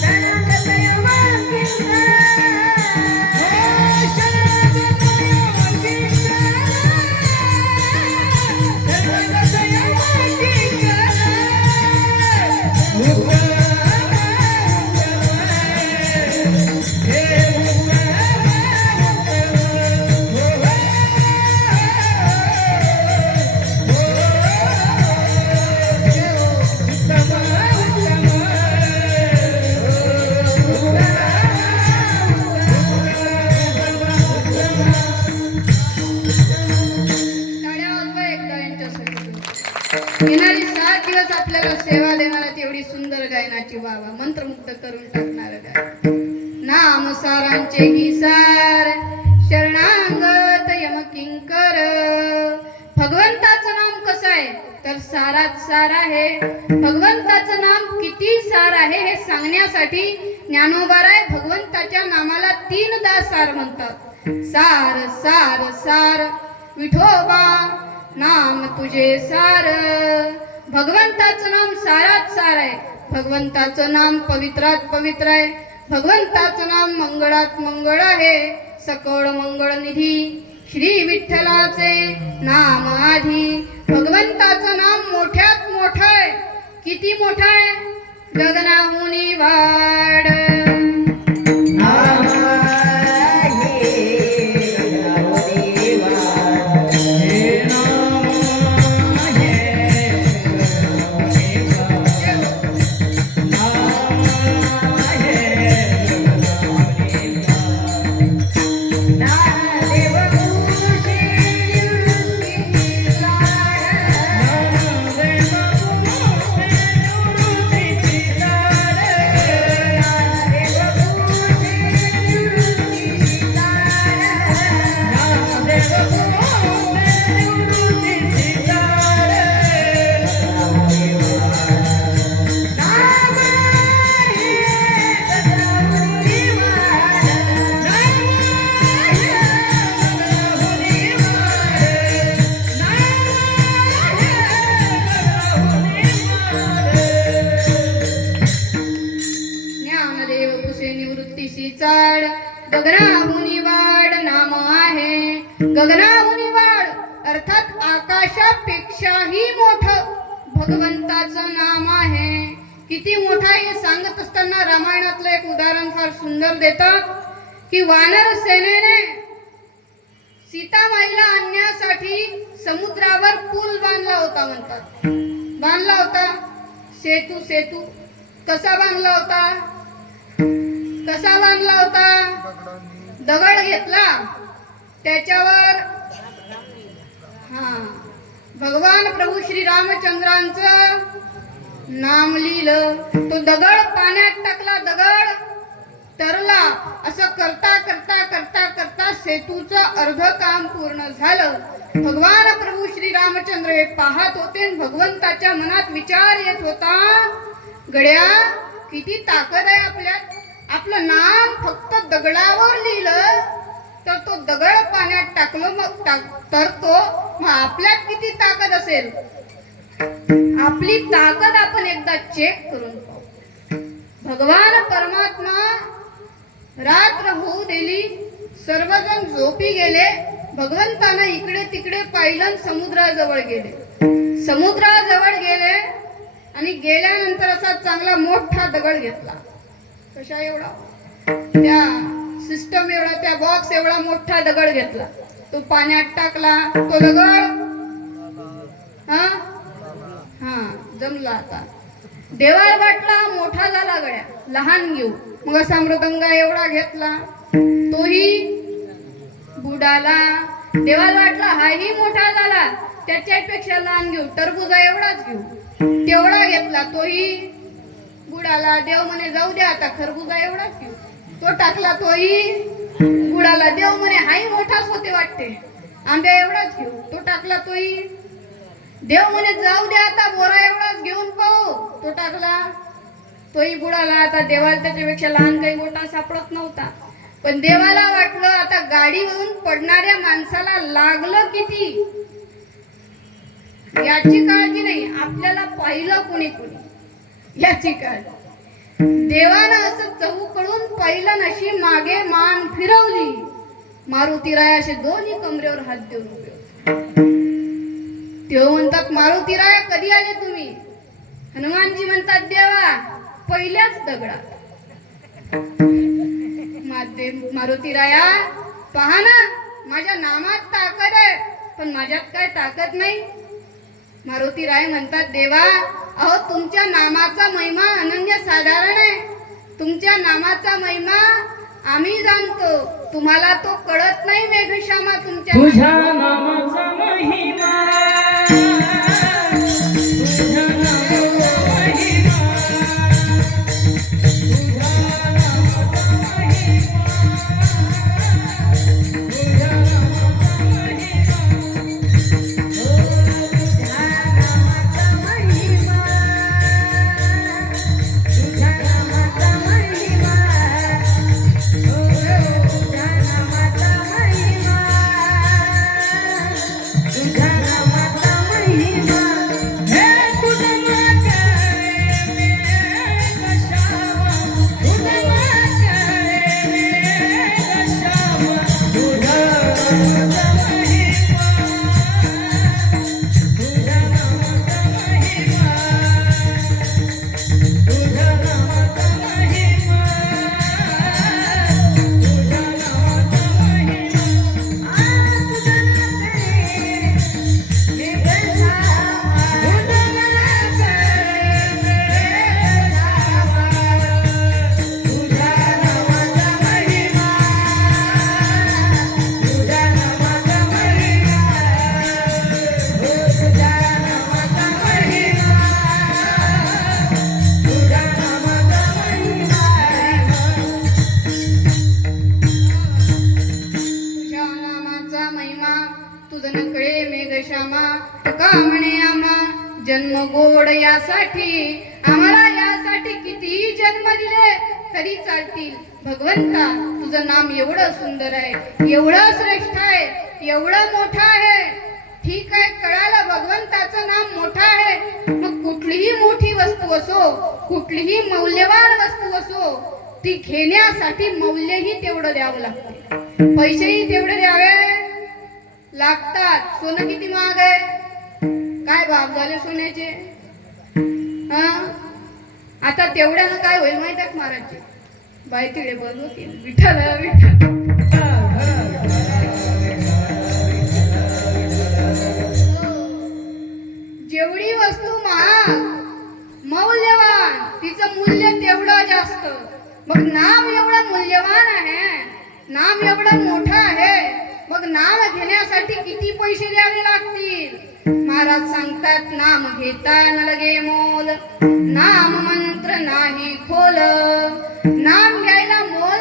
शरणागत यावती करा. हो, शरणागत यावती करा, शरणागत यावती करा. मुक्ता टाळ्या वाजवा एकदा यांच्यासाठी. येणारी 7 दिवस आपल्याला सेवा देणारा तेवढी सुंदर गायनाची बाबा, मंत्रमुग्ध करून टाकणार गाय. नाम सारांचे ही सार, शरणागत यम किंकर. भगवंताचं नाम कसं आहे तर सारात सार आहे. भगवंताचं नाम किती सार आहे हे सांगण्यासाठी ज्ञानोबाराय भगवंताच्या नामाला 3दा सार म्हणतात. सार सार सार विठोबा नाम तुझे सार. भगवंताचं नाम सारात सार आहे. भगवंताचं नाम पवित्रात पवित्र आहे. भगवंताचं नाम मंगळात मंगळ आहे. सकळ मंगळ निधी श्री विठ्ठलाचे नाम आधी. भगवंताचं नाम मोठ्यात मोठं आहे. किती मोठं आहे? गगनाहुनी वाढ. गगनाहुनी वाढ नाम आहे. गगनाहुनी वाढ अर्थात आकाशापेक्षाही मोठं भगवंताचं नाम आहे. किती मोठा हे सांगत असताना रामायणातलं एक उदाहरण फार सुंदर देतात की वानर सेनेने सीतामाईला आणण्यासाठी समुद्रावर पूल बांधला होता म्हणतात. बांधला होता सेतू. सेतू कसा बांधला होता? कसा बांधला होता? दगड घेतला, त्याच्यावर भगवान प्रभू श्री रामचंद्रांचं नाम लिहिलं. तो दगड पाण्यात टाकला. दगड तरला. असं करता करता करता करता सेतूचं अर्ध काम पूर्ण झालं. भगवान प्रभू श्री रामचंद्र हे पाहत होते. भगवंताच्या मनात विचार येत होता, गड्या किती ताकद आहे आपल्यात. आपलं नाम फक्त दगडावर लिहिलं तर तो दगड पाण्यात टाकलं मग तरतो. मग आपल्यात किती ताकद असेल. आपली ताकद आपण एकदा चेक करून पाहू. भगवान परमात्मा रात्र होऊ दिली. सर्वजण झोपी गेले. भगवंतानं इकडे तिकडे पाहिलं. समुद्राजवळ गेले. समुद्राजवळ गेले आणि गेल्यानंतर असा चांगला मोठा दगड घेतला. कशा एवढा, त्या सिस्टम एवढा, त्या बॉक्स एवढा मोठा दगड घेतला. तो पाण्यात टाकला. तो दगड हा जमला. आता देवाला वाटला मोठा झाला, गड्या लहान घेऊ. मग असा मृदंगा एवढा घेतला. तोही बुडाला. देवाला वाटला हाही मोठा झाला, त्याच्यापेक्षा लहान घेऊ, टरबुजा एवढाच घेऊ. तेवढा घेतला. तोही बुडाला. देव म्हणे जाऊ द्या, आता खरबुजा एवढाच घेऊ. तो टाकला. तोही बुडाला. देव म्हणे हाही मोठाच होते वाटते, आंब्या एवढाच घेऊ. तो टाकला. तोही. देव म्हणे जाऊ द्या, आता बोरा एवढाच घेऊन पाहू. तो टाकला. तोही बुडाला. आता देवाला त्याच्यापेक्षा लहान काही मोठा सापडत नव्हता. पण देवाला वाटलं आता गाडीवरून पडणाऱ्या माणसाला लागलं किती याची काळजी नाही, आपल्याला पाहिलं कोणी कोणी याची काळजी. देवानं असं चहूकडून पाहिलं. नशी मागे मान फिरवली. मारुतीराय असे दोन्ही कमरेवर हात देऊन उभे होते. तेव्हा म्हणतात, मारुतीराय कधी आले तुम्ही. हनुमानजी म्हणतात, देवा पहिल्याच दगडात. मारुतीराया पहा ना, माझ्या नामात ताकद आहे पण माझ्यात काय ताकद नाही. मारुतीराय म्हणतात, देवा अहो तुमच्या नामाचा महिमा अनन्य साधारण आहे. तुमच्या नामाचा महिमा आम्ही जाणतो, तुम्हाला तो कळत नाही. मेघश्यामा तुझ्या नामाचा महिमा, तुझ्या नामाचा महिमा, तुझ्या नामाचा महिमा, तुझ्या नामाचा महिमा, तुझ्या नामाचा महिमा, तुझ्या नामाचा महिमा, तुझ्या नामाचा महिमा, तुझ्या नामाचा महिमा. हे तुझं नाम कशावा, तुझं नाम कशावा, तुझ्या नामाचा महिमा, तुझ्या नामाचा महिमा, तुझ्या नामाचा महिमा, तुझ्या नामाचा तुझ्या नामाचा महिमा तुझं नकळे मेघश्यामा. तुका म्हणे आम्हा जन्म गोड यासाठी, आम्हाला यासाठी कितीही जन्म दिले तरी चालतील. भगवंता तुझं नाम एवढं सुंदर आहे, एवढं श्रेष्ठ आहे, एवढं मोठं आहे. ठीक आहे, कळालं भगवंताचं नाम मोठं आहे. मग कुठलीही मोठी वस्तू असो, कुठलीही मौल्यवान वस्तू असो, ती घेण्यासाठी मौल्यही तेवढं द्यावं लागते, पैसेही तेवढे द्यावे लागतात. सोनं किती महाग आहे, काय भाव झाले सोन्याचे. आता तेवढ्यानं काय होईल माहिती आहे महाराजची बाई तिकडे बोलवतील विठ्ठल विठ्ठल. जेवढी वस्तू महाग मौल्यवान तिचं मूल्य तेवढं जास्त. मग नाम एवढं मूल्यवान आहे, नाम एवढं मोठं आहे, मग नाम घेण्यासाठी किती पैसे द्यावे लागतील. महाराज सांगतात, नाम घेता न लगे मोल, नाम मंत्र नाही खोल. नाम घ्यायला मोल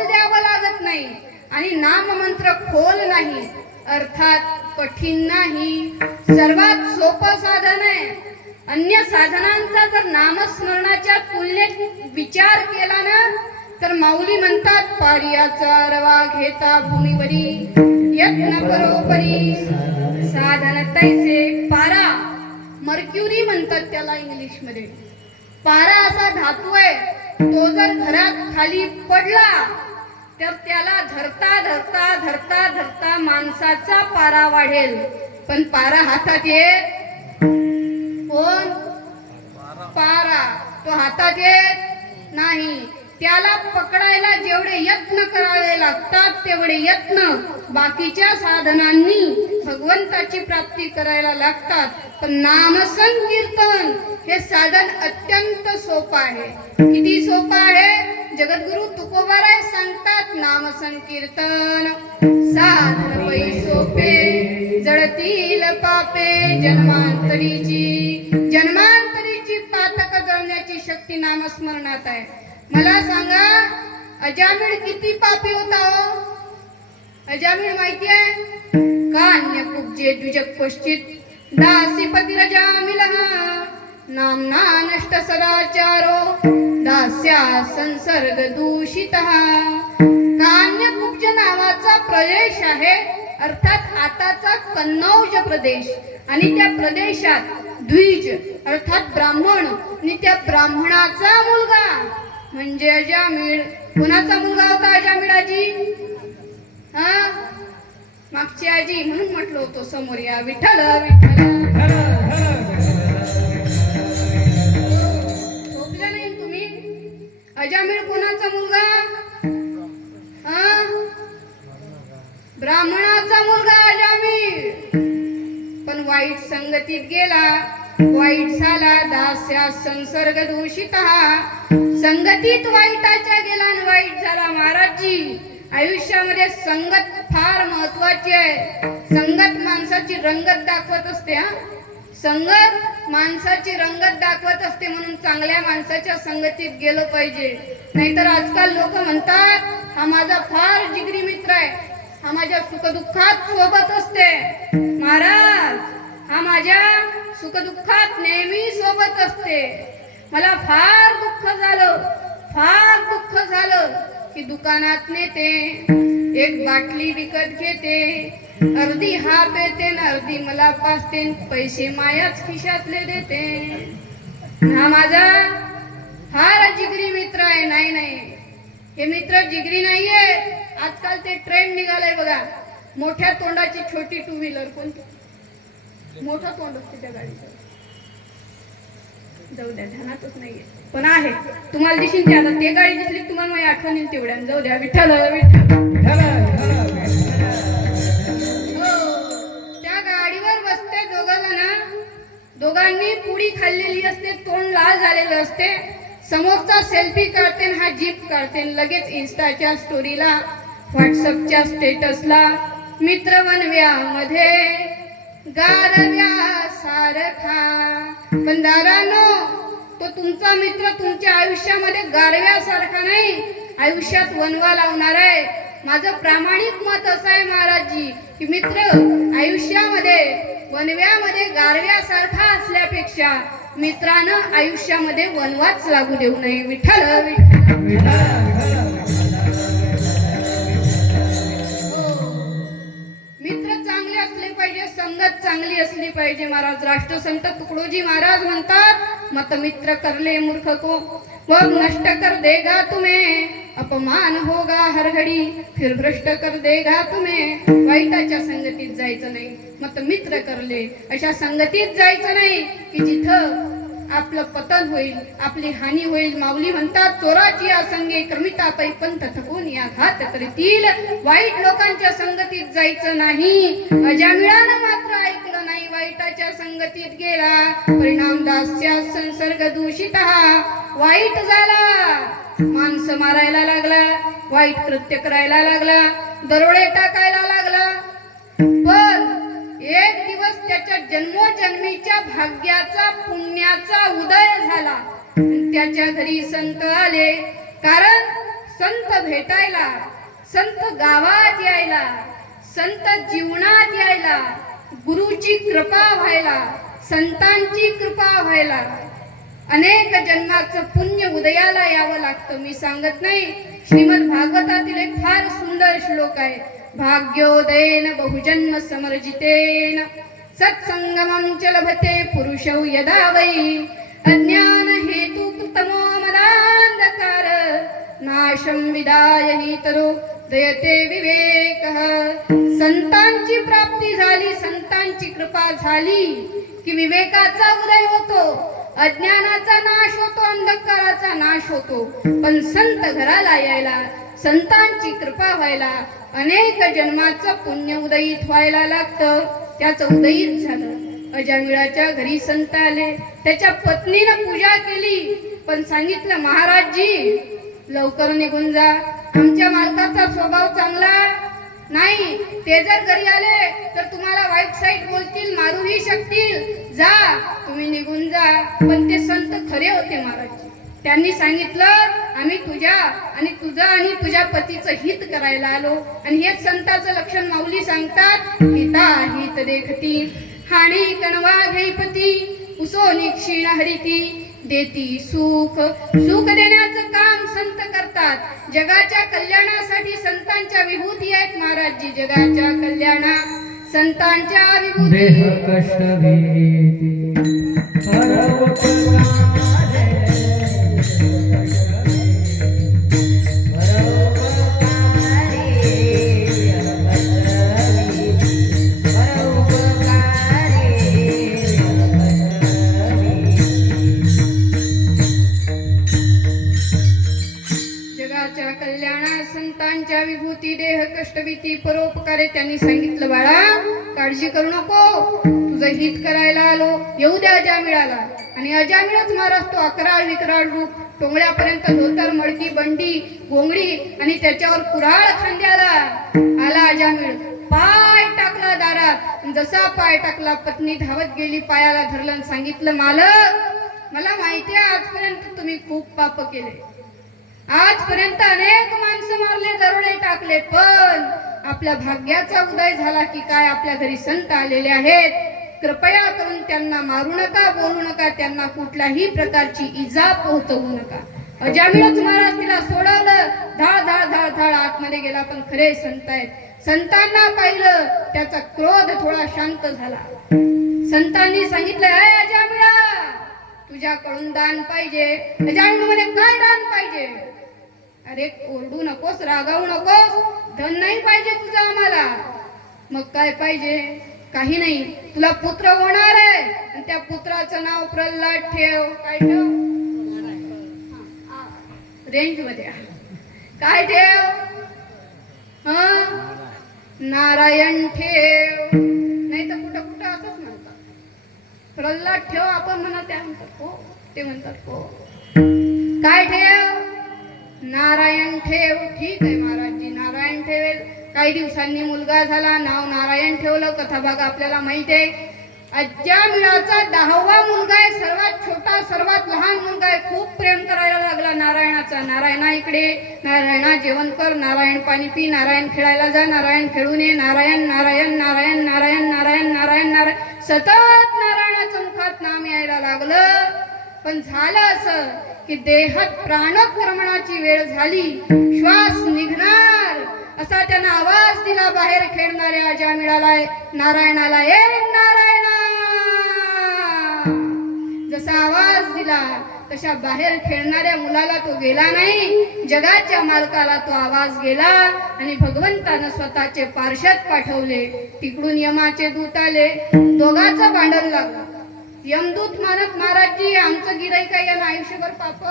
नाम मंत्र खोल नाही, अर्थात कठीण नाही, सर्वात सोपं साधन आहे. अन्य साधनांचा जर नामस्मरणाच्या तुलनेत विचार केला ना तर माऊली म्हणतात, पारियाचा रवा घेता भूमीवरी यत्न बरोबरी साधन तैसे. पारा, मर्क्युरी म्हणतात त्याला इंग्लिश मध्ये. पारा असा धातू आहे, तो जर घरात खाली पडला तर त्याला धरता धरता धरता धरता माणसाचा पारा वाढेल, पण पारा हातात येत कोण? पारा तो हातात येत नाही. त्याला पकडायला जेवढे यत्न करावे लागतात तेवढे यत्न बाकीच्या साधनांनी भगवंताची प्राप्ती करायला लागतात. पण नामसंकीर्तन हे साधन अत्यंत सोपं आहे. किती सोपं आहे? जगद्गुरु तुकोबाराय सांगतात, नामसंकीर्तन साधन पै सोपे, जळतील पापे जन्मांतरीची. जन्मांतरीची पातक जळण्याची शक्ती नामस्मरणात आहे. मला सांगा, अजामिळ किती पापी होता हो? अजामिळ माहिती आहे? कान्य कुब्जे द्विजक पश्चित दासी पतिरजामिलः नामना नष्ट सदाचारो दास्या संसर्ग दूषितः. कान्य कुब्ज नावाचा प्रदेश आहे, अर्थात आताचा कन्नौज प्रदेश, आणि त्या प्रदेशात द्विज अर्थात ब्राह्मण आणि त्या ब्राह्मणाचा मुलगा म्हणजे अजामिळ. कुणाचा मुलगा होता अजामिळाजी? मागची आजी, म्हणून म्हटलं होतं समोर या विठ्ठल विठ्ठल. झोपल्या नाही तुम्ही? अजामिळ कोणाचा मुलगा? ब्राह्मणाचा मुलगा अजामिळ. पण वाईट संगतीत गेला, वाईट झाला. दास्या संसर्ग दूषित. संगतीत वाईटाच्या गेला आणि वाईट झाला. महाराजजी, आयुष्यामध्ये संगत फार महत्वाची आहे. संगत माणसाची रंगत दाखवत असते. संगत माणसाची रंगत दाखवत असते, म्हणून चांगल्या माणसाच्या संगतीत गेलं पाहिजे. नाहीतर आजकाल लोक म्हणतात, हा माझा फार जिगरी मित्र आहे, हा माझ्या सुखदुःखात सोबत असते. महाराज, हा माझ्या सुखदुःखात नेहमी सोबत असते. मला फार दुःख झालं की दुकानात नेते, एक बाटली विकत घेते, अर्धी हा पेते न अर्धी मला पाजते, पैसे मायाच खिशातले देते. हा माझा फार जिगरी मित्र आहे. नाही, हे मित्र जिगरी नाहीये. आजकाल ते ट्रेंड निघालंय बघा, मोठ्या तोंडाची छोटी टू व्हीलर. कोणती? मोठं तोंड असते त्या गाडीचं. जाऊ द्या, ध्यानातच नाहीये, पण आहे. तुम्हाला दिसेल ते. आता ते गाडी दिसली तुम्हाला माझी आठवण येईल तेवढ्या. जाऊ द्या, विठ्ठल विठ्ठल. त्या गाडीवर बसते दोघांनी पुडी खाल्लेली असते, तोंड लाल झालेलं असते. समोरचा सेल्फी काढते, हा जीप काढते, लगेच इन्स्टाच्या स्टोरीला, व्हॉट्सअपच्या स्टेटसला, मित्र वनव्यामध्ये गारव्या सारखा. पण दारानो, तो तुमचा मित्र तुमच्या आयुष्यामध्ये गारव्यासारखा नाही, आयुष्यात वनवा लावणार आहे. माझं प्रामाणिक मत असं आहे महाराजजी, की मित्र आयुष्यामध्ये वनव्यामध्ये गारव्यासारखा असल्यापेक्षा मित्रानं आयुष्यामध्ये वनवाच लागू देऊ नये. विठ्ठल मित्र चांगले असले पाहिजे, संगत चांगली असली पाहिजे. महाराज राष्ट्रसंत तुकडोजी महाराज म्हणतात, मत मित्र करले मूर्ख को वह नष्ट कर देगा तुम्हें, अपमान होगा हर घडी फिर भ्रष्ट कर देगा तुम्हें. वाईटाच्या संगतीत जायचं नाही, मत मित्र करले अशा संगतीत जायचं नाही की जिथं आपलं पतन होईल, आपली हानी होईल. माऊली म्हणतात, चोराची असंगे क्रमिता पै पंथ थकून या घात करतील. वाईट लोकांच्या संगतीत जायचं नाही. अजामिळानं मात्र ऐकलं नाही, वाईटाच्या संगतीत गेला. परिणाम दास्या संसर्ग दूषित. वाईट झाला, माणसं मारायला लागला, वाईट कृत्य करायला लागला, दरोडे टाकायला लागला. पण एक दिवस त्याच्या जन्मोजन्मीच्या भाग्याचा पुण्याचा उदय झाला. त्याच्या घरी संत आले, कारण संत भेटायला, संत गावात यायला, संत जीवनात यायला, गुरुची कृपा व्हायला, संतांची कृपा व्हायला अनेक जन्माचं पुण्य उदयाला यावं लागतं. मी सांगत नाही, श्रीमद भागवतातील एक फार सुंदर श्लोक आहे. भाग्योदयेन बहुजन्म समर्जितेन सत्संगमं च लभते पुरुषौ यदा वै अज्ञान हेतु कृतमो मदांधकार नाशं विदाय हि तरो दयते विवेकः. संतांची प्राप्ती झाली, संतांची कृपा झाली की विवेकाचा उदय होतो, अज्ञानाचा नाश होतो, अंधकाराचा नाश होतो. पण संत घराला यायला, संतांची कृपा व्हायला अनेक जन्माचं पुण्य उदयित व्हायला लागतं. त्याचं उदयित झालं. अजामिळाच्या घरी संत आले, त्याच्या पत्नीनं पूजा केली, पण सांगितलं महाराजजी लवकर निघून जा, आमच्या मालकाचा स्वभाव चांगला नाही, ते जर घरी आले तर तुम्हाला वाईट साईट बोलतील, मारूही शकतील, जा तुम्ही निघून जा. पण ते संत खरे होते महाराज. त्यांनी सांगितलं आम्ही तुझ्या आणि तुझं आणि तुझ्या पतीचं हित करायला आलो. आणि हेच संताचं लक्षण माऊली सांगतात, हिता हित देखती हाणी कणवा घेईपती उसो निक्षीण हरिती देती सुख. सुख देण्याचं काम संत करतात. जगाच्या कल्याणासाठी संतांच्या विभूती आहेत महाराजजी. जगाच्या कल्याणा संतांच्या विभूती. देह कष्ट भीती परोपकारे जगाच्या कल्याणा संतांच्या विभूती. देह कष्टभीती परोपकारे. त्यांनी सांगितलं बाळा काळजी करू नको, तुझं हित करायला आलो. येऊ द्या अजामिळाला. आणि अजामिळच महाराज तो अकराळ विकराळ रूप, टोंगळ्यापर्यंत धोतर, मडकी, बंडी, गोंगडी आणि त्याच्यावर कुऱ्हाड खांद्याला आला अजामिळ. पाय टाकला दारात. जसा पाय टाकला पत्नी धावत गेली, पायाला धरलं आणि सांगितलं मालक मला माहिती आहे आजपर्यंत तुम्ही खूप पाप केले, आजपर्यंत अनेक माणसं मारले, दरोडे टाकले, पण आपल्या भाग्याचा उदय झाला की काय आपल्या घरी संत आलेले आहेत. कृपया करून त्यांना मारू नका, बोलू नका, त्यांना कुठल्याही प्रकारची इजा पोहोचवू नका. अजामिळच महाराज तिला सोडवलं. धाळ धाळ धाळ धाळ आतमध्ये गेला. पण खरे संत आहेत. संतांना पाहिलं, त्याचा क्रोध थोडा शांत झाला. संतांनी सांगितलं अजामिळा तुझ्याकडून दान पाहिजे. अजामिळ म्हणे काय दान पाहिजे? अरे ओरडू नकोस, रागावू नकोस, धन नाही पाहिजे तुझं आम्हाला. मग काय पाहिजे? काही नाही, तुला पुत्र होणार आहे आणि त्या पुत्राचं नाव प्रल्हाद ठेव. काय ठेव? रेंज मध्ये काय ठेव? नारायण ठेव. नाही तर कुठं कुठं असंच म्हणतात, प्रल्हाद ठेव. आपण म्हणत त्या म्हणतात हो, ते म्हणतात हो. काय ठेव? नारायण ठेव. ठीक आहे महाराजजी, नारायण ठेवेल. काही दिवसांनी मुलगा झाला, नाव नारायण ठेवलं. कथाभाग आपल्याला माहित आहे. अजामिळाचा 10वा मुलगा आहे, सर्वात छोटा, सर्वात लहान मुलगा आहे. खूप प्रेम करायला लागला नारायणाचा. नारायणा इकडे, नारायणा जेवण कर, नारायण पाणी पी, नारायण खेळायला जा, नारायण खेळून ये, नारायण नारायण नारायण नारायण नारायण नारायण नारायण. सतत नारायणाचं मुखात नाम यायला लागलं. पण झालं असं की देहात प्राणक्रमणाची वेळ झाली, श्वास निघणार असा त्यानं आवाज दिला बाहेर खेळणाऱ्या अजामिळाला, नारायणाला, ए नारायणा. जसा आवाज दिला तशा बाहेर खेळणाऱ्या मुलाला तो गेला नाही, जगाच्या मालकाला तो आवाज गेला. आणि भगवंतानं स्वतःचे पार्षद पाठवले. तिकडून यमाचे दूत आले. दोघांचं भांडण लागलं. यमदूत मानत महाराजजी आमचं गिराईक आहे, यानं आयुष्यभर पाप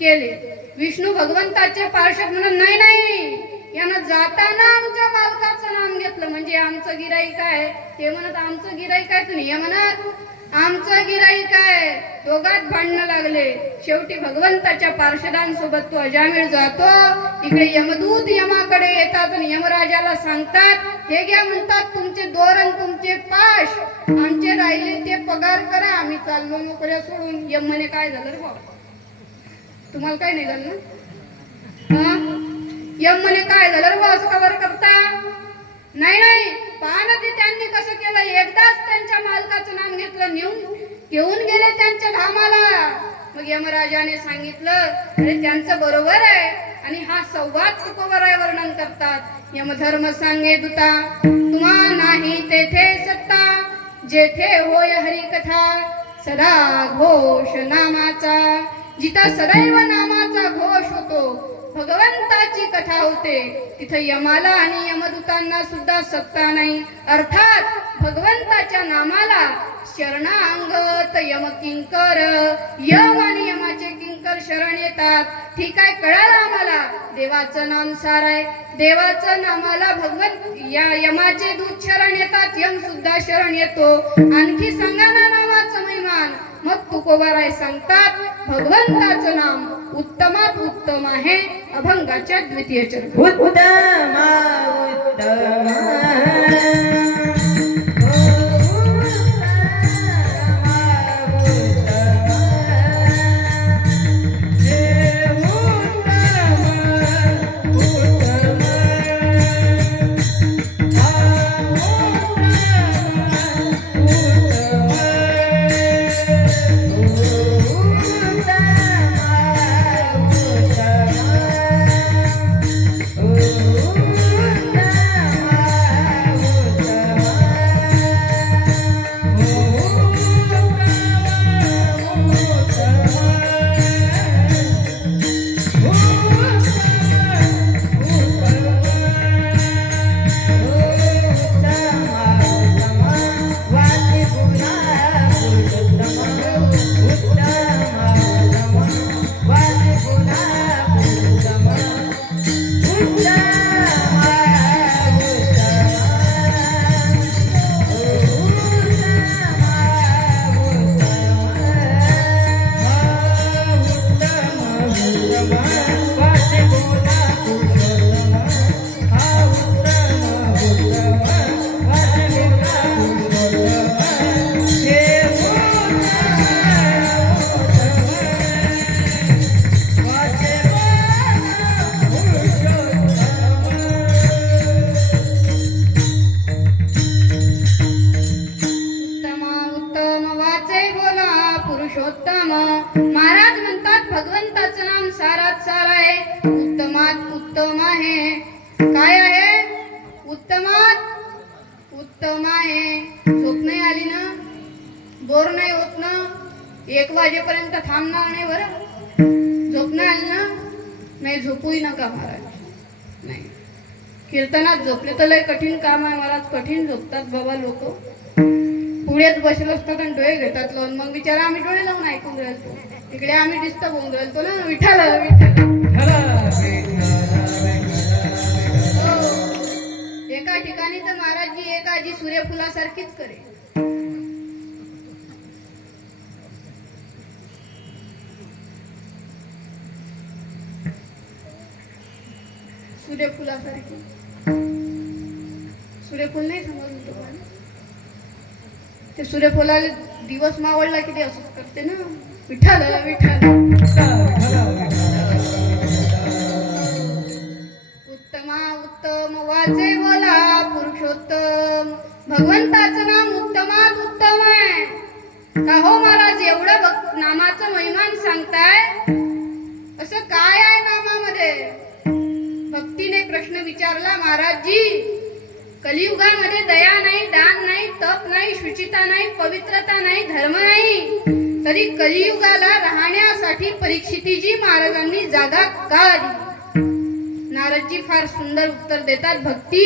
केले. विष्णू भगवंताचे पार्षद म्हणून नाही नाही, यानं जाताना आमच्या मालकाचं नाम घेतलं म्हणजे आमचं गिराईक आहे. ते म्हणत आमचं गिराईक आहे, तुम्ही म्हणत आमचं गिराईक आहे. दोघात भांडणं लागले. शेवटी भगवंताच्या पार्षदांसोबत तो अजामिळ जातो. इकडे यमदूत यमाकडे येतात आणि यमराजाला सांगतात, हे घ्या म्हणतात तुमचे दोर आणि तुमचे पाश, आमचे राहिले ते पगार करा, आम्ही चाललो नोकऱ्या सोडून. यम म्हणे काय झालं रे बाबा, तुम्हाला काय नाही झालं ना? यम म्हणे काय झालं रे बा, असं का बरं करता? नाही नाही, पहा ना ते त्यांनी कसं केलं, एकदाच त्यांच्या मालकाचं नाम घेतलं, घेऊन गेले त्यांच्या धामाला. मग यमराजाने सांगितलं अरे त्यांचं बरोबर आहे, आणि हा संवाद तुकोबराय वर्णन करतात. यमधर्म सांगे दूता, तुम्हा नाही तेथे सत्ता, जेथे होय हरी कथा, सदा घोष नामाचा. जिथं सदैव नामाचा घोष होतो, भगवंताची कथा होते, तिथं यमाला आणि यमदूतांना सुद्धा सत्ता नाही. अर्थात भगवंताच्या नामाला शरणांगत यम किंकर, यम आणि यमाचे किंकर शरण येतात. ठीक आहे, कळालं आम्हाला, देवाचं नाम सार आहे. देवाचं नामाला भगवंत या यमाचे दूत शरण येतात, यम सुद्धा शरण येतो. आणखी सांगा ना नामाचं महिमान. मग तुकोबाराय सांगतात भगवंताचं नाम उत्तमात उत्तम आहे. अभंगाच्या द्वितीय चरण. उत्तमा उत्तमा पुरुषोत्तम. महाराज म्हणतात भगवंताचं नाम सारात सार आहे, उत्तमात उत्तम आहे. काय आहे? उत्तमात उत्तम आहे. झोप नाही आली ना, बोर नाही होत ना, 1 वाजेपर्यंत थांबणार नाही बरं. झोप नाही आली ना, नाही झोपूही नका महाराज. नाही, कीर्तनात झोपले तर लय कठीण काम आहे महाराज. कठीण झोपतात बाबा लोक. पुढेच बसलो असतात आणि डोळे घेतात लावून. मग बिचारा आम्ही डोळे लावून ऐकून राहिलो, तिकडे आम्ही डिस्टर्ब होऊन राहिलो ना. विठाला एका ठिकाणी तर महाराजजी एक आजी सूर्यफुलासारखीच करे. सूर्यफुलासारखी. सूर्यफूल नाही समजलं तुम्हाला? ते सूर्यफुलाला दिवस मावळला की ते असंच करते ना. विठाल विठाल. उत्तमा उत्तम वाचे बोला पुरुषोत्तम. भगवंताचं नाम उत्तमात उत्तम आहे. का हो महाराज, एवढं नामाचं महिमान सांगताय, असं काय आहे नामामध्ये? भक्तीने प्रश्न विचारला महाराजजी. कलियुगामध्ये दया नाही, दान नाही, तप नाही, शुचिता नाही, पवित्रता नाही, धर्म नाही, तरी कलियुगाला राहण्यासाठी परीक्षितीजी महाराजांनी जागा का दिली? नारदजी फार सुंदर उत्तर देतात. भक्ती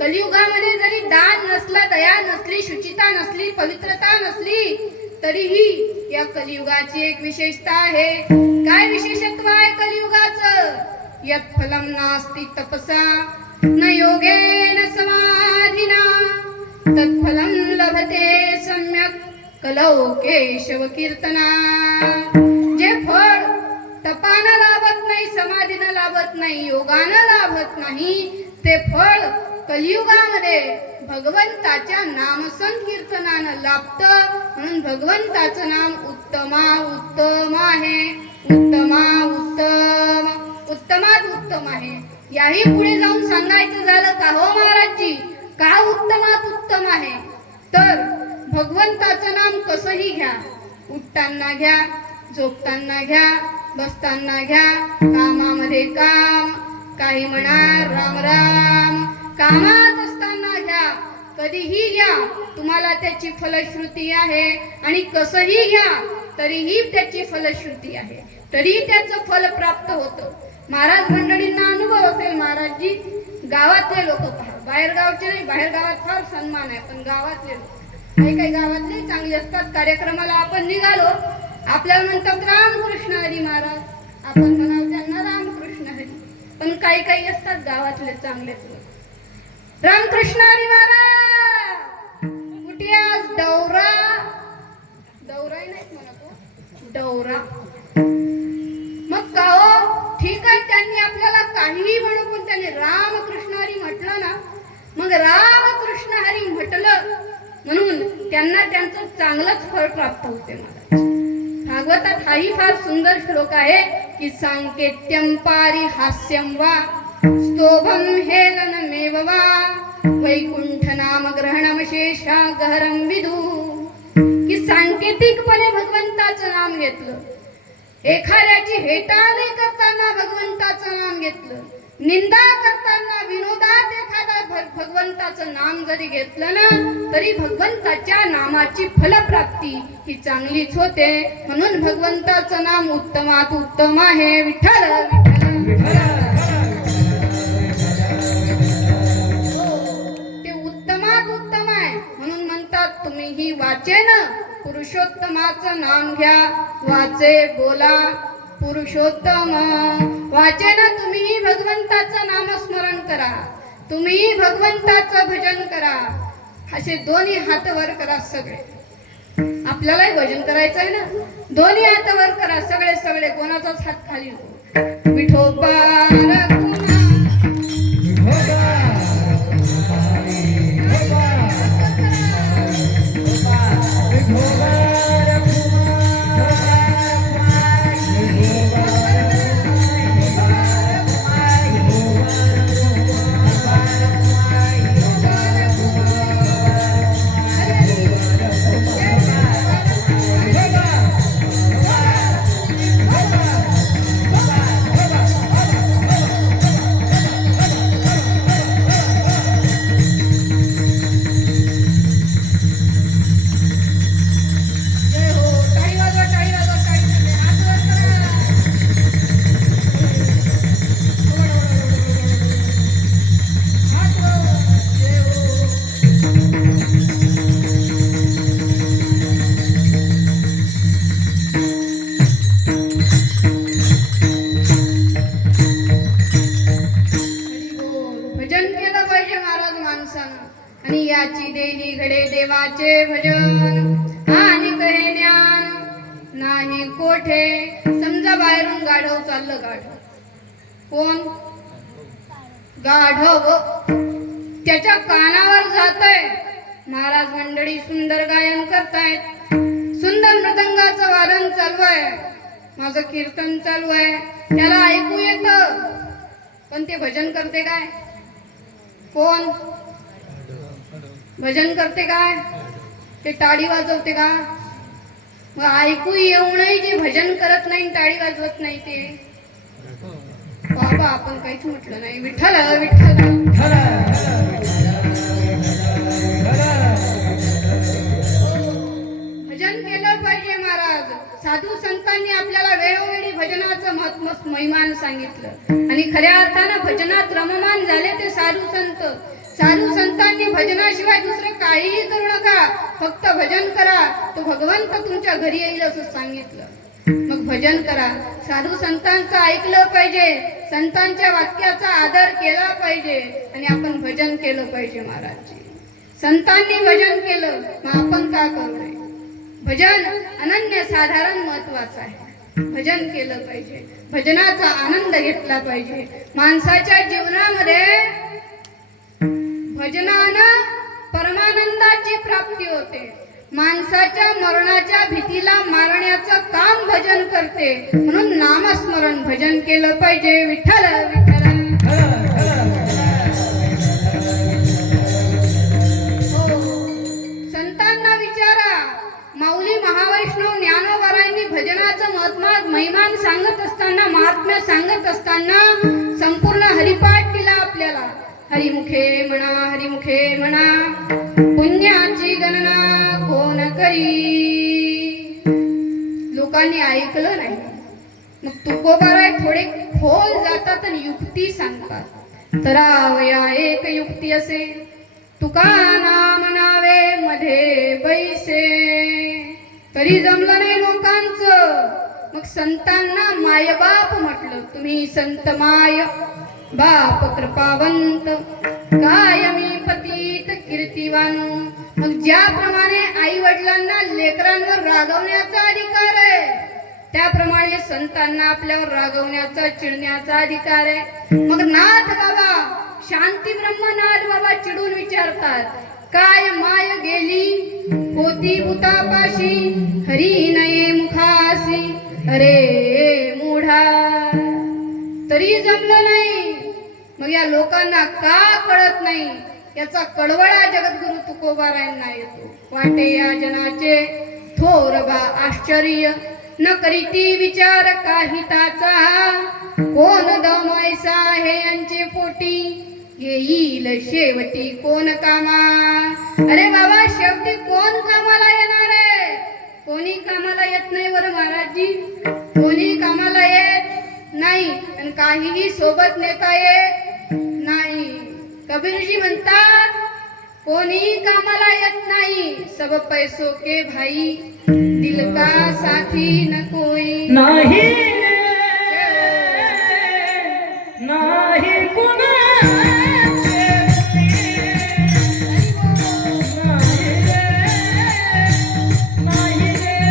कलियुगामध्ये जरी दान नसलं, दया नसली, शुचिता नसली, पवित्रता नसली, तरीही या कलियुगाची एक विशेषता आहे. काय विशेषत्व आहे कलियुगाचं? यत् फलं नास्ति तपसा न योगेन समाधिना तत्फलं लभते सम्यक कलौ केशव कीर्तना. जे फळ तपानं लाभत नाही, समाधीनं लाभत नाही, योगानं लाभत नाही, ते फळ कलियुगामध्ये भगवंताच्या नामसंकीर्तनानं लाभतं. म्हणून भगवंताचं नाम उत्तमा उत्तम आहे. उत्तमा उत्तम, उत्तमात उत्तम आहे. याही पुढे जाऊन सांगायचं झालं का हो महाराजजी, का उत्तमात उत्तम आहे, तर भगवंताचं नाम कसंही घ्या, उठताना घ्या, झोपताना घ्या, बसताना घ्या, कामामध्ये काम, काही म्हणा राम राम, कामात असताना घ्या, कधीही घ्या, तुम्हाला त्याची फलश्रुती आहे. आणि कसंही घ्या तरीही त्याची फलश्रुती आहे, तरी त्याचं फल प्राप्त होतं. महाराज मंडळींना अनुभव असेल महाराजजी, गावातले लोक पहा, बाहेर गावचे नाही, बाहेर गावात फार सन्मान आहे, पण गावातले लोक काही काही गावातले चांगले असतात. कार्यक्रमाला आपण निघालो, आपल्याला म्हणतात रामकृष्ण हरी महाराज, आपण म्हणावं त्यांना रामकृष्ण हरी, पण काही काही असतात गावातले चांगलेच लोक, रामकृष्ण हरी महाराज, कुठे आज दौरा, दौराही नाही म्हणतो, दौरा. मग का हो, ठीक आहे, त्यांनी आपल्याला काहीही म्हणू, पण त्यांनी रामकृष्ण हरी म्हटलं ना, मग रामकृष्ण हरी म्हटलं म्हणून त्यांना त्यांचं चांगलंच फळ प्राप्त होते. महाराज भागवतात हाही फार सुंदर श्लोक आहे की सांकेत्यम पारिहास्यम वा स्तोभम हेलनमेव वा वैकुंठ नाम ग्रहणमशेषा गहरम विदू, की सांकेतिकपणे भगवंताचं नाम घेतलं, एखाद्याची हेटाळणी करताना भगवंताचं नाम घेतलं, निंदा करताना विनोदात एखादा भगवंताचं नाम जरी घेतलं ना, तरी भगवंताच्या नामाची फलप्राप्ती ही चांगलीच होते. म्हणून भगवंताचं नाम उत्तमात उत्तम आहे. विठ्ठल विठ्ठल, ते उत्तमात उत्तम आहे. म्हणून म्हणतात तुम्ही ही वाचेन पुरुषोत्तमाचं नाम घ्या, वाचे बोला पुरुषोत्तम, वाचेन तुम्ही भगवंताचं नामस्मरण करा, तुम्ही भगवंताचं भजन करा, असे दोन्ही हात वर करा. सगळे आपल्यालाही भजन करायचं आहे ना, दोन्ही हात वर करा, सगळे सगळे, कोणाचाच हात खाली नको. विठोबा आणि याची देही घडे देवाचे भजन आणि कहे ज्ञान नाही कोठे. समजा बाहेरून गाढव चाललं, गाढव कोण, गाढव त्याच्या कानावर जातय, महाराज मंडळी सुंदर गायन करतायत, सुंदर मृदंगाचं वादन चालू आहे, माझं कीर्तन चालू आहे, त्याला ऐकू येतं, पण ते भजन करते काय, कोण भजन करते काय, ते टाळी वाजवते का, मग ऐकू येऊनही जे भजन करत नाही टाळी वाजवत नाही ते बाबा, आपण काहीच म्हटलं नाही. विठ्ठल विठ्ठल, भजन केलं पाहिजे. महाराज साधू संतांनी आपल्याला वेळोवेळी भजनाचं महत्त्व महिमान सांगितलं आणि खऱ्या अर्थानं भजनात रममान झाले ते साधू संत. साधू संतांनी भजनाशिवाय दुसरं काहीही करू नका, फक्त भजन करा, तो भगवंत तुमच्या घरी येईल असं सांगितलं. मग भजन करा, साधू संतांचं ऐकलं पाहिजे, संतांच्या वाक्याचा आदर केला पाहिजे आणि आपण भजन केलं पाहिजे. महाराजजी संतांनी भजन केलं, मग आपण का करू नये. भजन अनन्य साधारण महत्वाचं आहे, भजन केलं पाहिजे, भजनाचा आनंद घेतला पाहिजे. माणसाच्या जीवनामध्ये भजनानं परमानंदाची प्राप्ती होते. माणसाच्या मरणाच्या भीतीला मारण्याचं काम भजन करते. म्हणून नामस्मरण भजन केलं पाहिजे. विठ्ठल विठ्ठल. सांगत असताना, महात्म्य सांगत असताना संपूर्ण हरिपाठ दिला आपल्याला. हरिमुखे म्हणा, हरिमुखे म्हणा, पुण्याची गणना कोण करी. लोकांनी ऐकलं नाही. मग तुकोबाराय थोडे खोल जातात आणि युक्ती सांगतात. तरावया एक युक्ती असे, तुका नाम नावे मध्ये बैसे. तरी जमलं नाही लोकांचं. मग संतांना मायबाप म्हटलं. तुम्ही संत माय बाप कृपावंत, कायमी पतित कीर्तिवान. मग ज्याप्रमाणे आई वडिलांना लेकरांवर रागवण्याचा अधिकार आहे, त्याप्रमाणे संतांना आपल्यावर रागवण्याचा, चिडण्याचा अधिकार आहे. मग नाथ बाबा, शांती ब्रह्मनाथ बाबा चिडून विचारतात, काय माय गेली होती भूतापाशी, हरी नये मुखासी, अरे मूढा. तरी जमलं नाही. मग या लोकांना का कळत नाही, याचा कळवळा जगद्गुरु तुकोबारायांना येतो. वाटे या जनाचे थोर बा आश्चर्य, न करीती विचार काही ताचा. कोण दमैसा हे यांचे पोटी, येईल शेवटी कोण कामा. अरे बाबा, शेवटी कोण कामाला येणार आहे. कोणी कामाला येत नाही बरं महाराजजी. कोणी कामाला येत नाही आणि काहीही सोबत नेता येत नाही. कबीरजी म्हणतात, कोणी कामाला येत नाही. सब पैसों के भाई, दिल का साथी न कोई. नाही नाही कुणाचे नाही रे, नाही रे,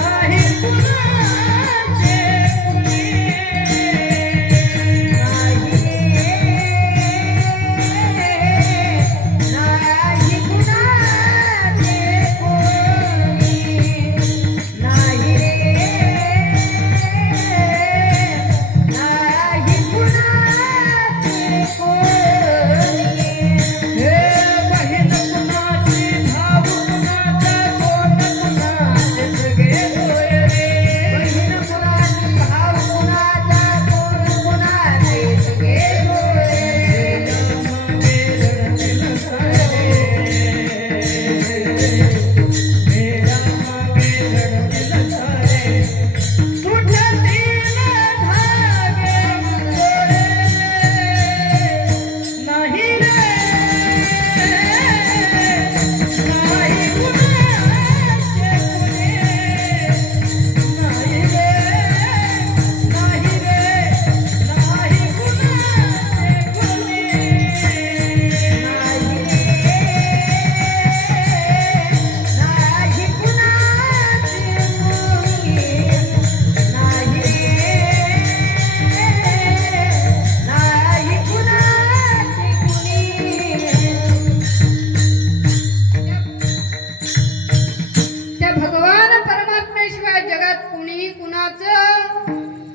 नाही कुणाचे कुणी. नाही कुणाचे कोणी.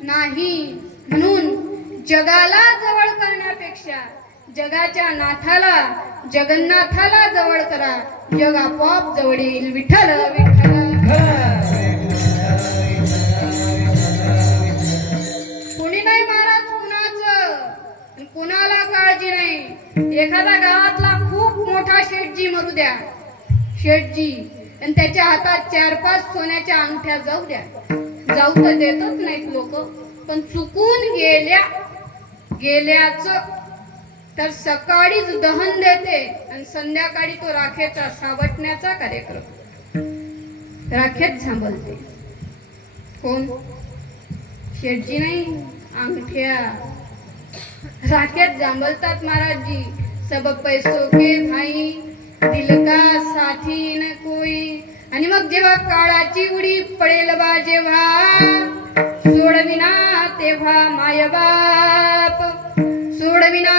नाही जगाला जवळ करण्यापेक्षा जगाच्या नाथाला, जगन्नाथाला जवळ करा. जग आपोआप जवळ येईल. विठ्ठल विठ्ठल. कोणी नाही महाराज कुणाचं, कुणाला काळजी नाही. एखादा गावातला खूप मोठा शेठजी मरू द्या, शेठजी, आणि त्याच्या हातात 4-5 सोन्याच्या अंगठ्या जाऊ द्या. जाऊ तर देतच नाहीत लोक. पण चुकून गेल्याच तर सकाळीच दहन देते आणि संध्याकाळी तो राखेचा सावटण्याचा कार्यक्रम राखेत झांबलते. कोण? शेठजी नाही, अंगठ्या राखेत जांभलतात महाराजजी. सब पैसों के भाई, दिल का साथी न कोई. आणि मग जेव्हा काळाची उडी पडेल बा, जेव्हा सोडविना तेव्हा मायबाप, सोडविना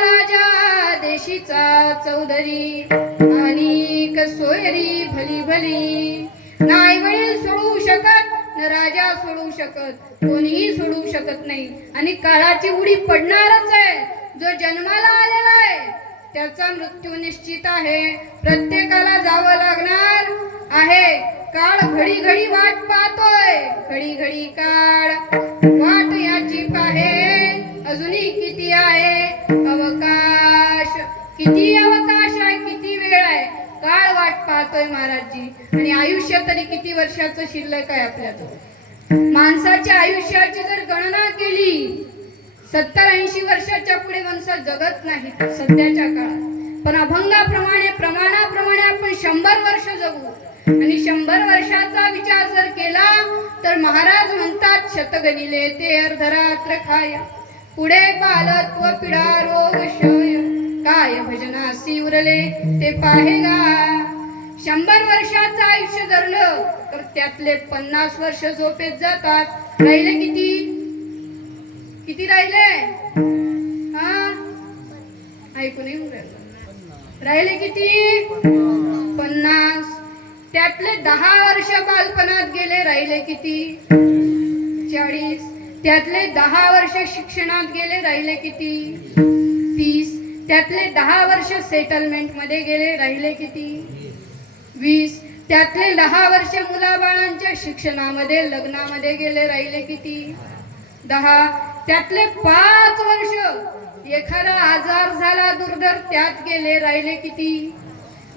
राजा देशीचा चौधरी, आणि सोयरी भली भली. नाही वडील सोडू शकत, न राजा सोडू शकत, कोणीही सोडू शकत नाही. आणि काळाची उडी पडणारच आहे. जो जन्माला आलेला आहे त्याचा मृत्यू निश्चित आहे. प्रत्येकाला जावं लागणार आहे. काळ घडी घडी वाट पाहतोय, घडी घडी काळ वाट याची पाहे, अजूनही किती आहे अवकाश, किती अवकाश आहे, किती वेळ आहे, काळ वाट पाहतोय महाराजजी. आणि आयुष्य तरी किती वर्षाचं शिल्लक आहे आपल्याजवळ. माणसाच्या आयुष्याची जर गणना केली 70-80 वर्षाच्या पुढे माणसं जगत नाही सध्याच्या काळात. पण अभंगाप्रमाणे प्रमाणाप्रमाणे आपण 100 वर्ष जगू. आणि 100 वर्षाचा विचार जर केला तर महाराज म्हणतात शतगणिले ते अर्धरात्र खाय, पुढे बालत्व पिढा रोग शय, काय भजनासी उरले ते पाहेगा. 100 वर्षाचं आयुष्य धरलं तर त्यातले 50 वर्ष झोपेत जातात. राहिले किती किती राहिले हा ऐकून येऊ राहिले किती 50. त्यातले 10 वर्ष बालपणात गेले, राहिले किती 40. त्यातले 10 वर्ष शिक्षणात गेले, राहिले किती 30. त्यातले 10 वर्ष सेटलमेंट मध्ये गेले, राहिले किती 20. त्यातले 10 वर्ष मुलाबाळांच्या शिक्षणामध्ये लग्नामध्ये गेले, राहिले किती 10. त्यातले 5 वर्ष एखादा आजार झाला दुर्धर त्यात गेले, राहिले किती.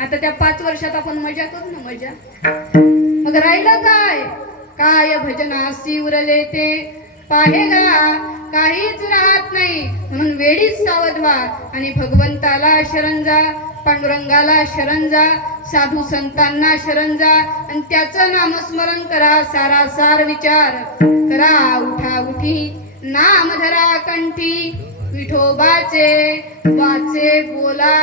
आता त्या 5 वर्षात आपण मजा करू ना, मजा. मग राहिलं काय, काय भजनासी उरले ते पाहेगा, काहीच राहत नाही. म्हणून वेळीच सावध व्हा आणि भगवंताला शरण जा, पांडुरंगाला शरण जा, साधू संतांना शरण जा आणि त्याचं नामस्मरण करा. सारासार विचार करा, उठा उठी नाम धरा कंठी, विठोबाचे वाचे बोला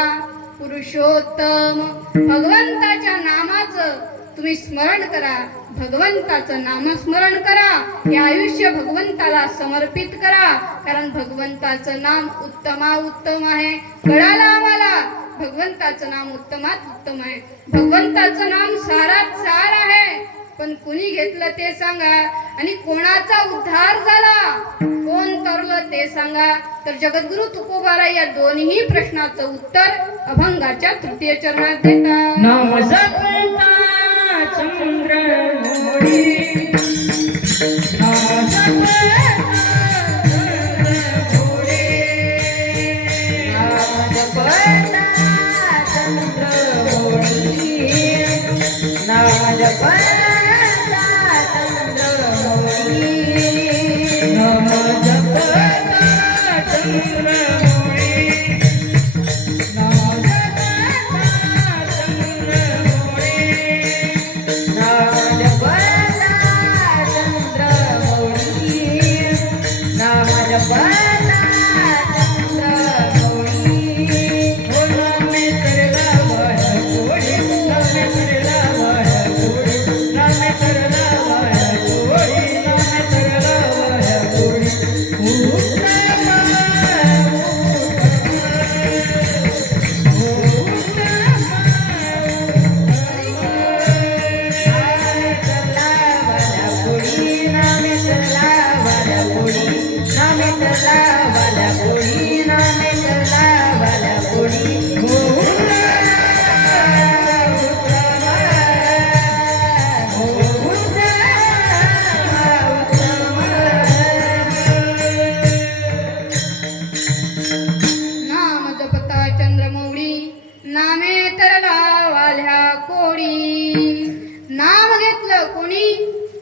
पुरुषोत्तम. भगवंताच्या नामाचं तुम्ही स्मरण करा, भगवंताचं नामस्मरण करा, हे आयुष्य भगवंताला समर्पित करा. कारण भगवंताचं नाम उत्तमा उत्तम आहे. कळालं आम्हाला भगवंताचं नाम उत्तमात उत्तम आहे. भगवंताचं नाम सारात सार आहे. पण कुणी घेतलं ते सांगा आणि कोणाचा उद्धार झाला, कोण तरलं ते सांगा. तर जगद्गुरु तुकोबाराय या दोन्ही प्रश्नाचं उत्तर अभंगाच्या तृतीय चरणात देतात. नाम जपता चंद्रमौळी, नाम जपता चंद्रमौळी, नाम जपता चंद्रमौळी, नाम जपता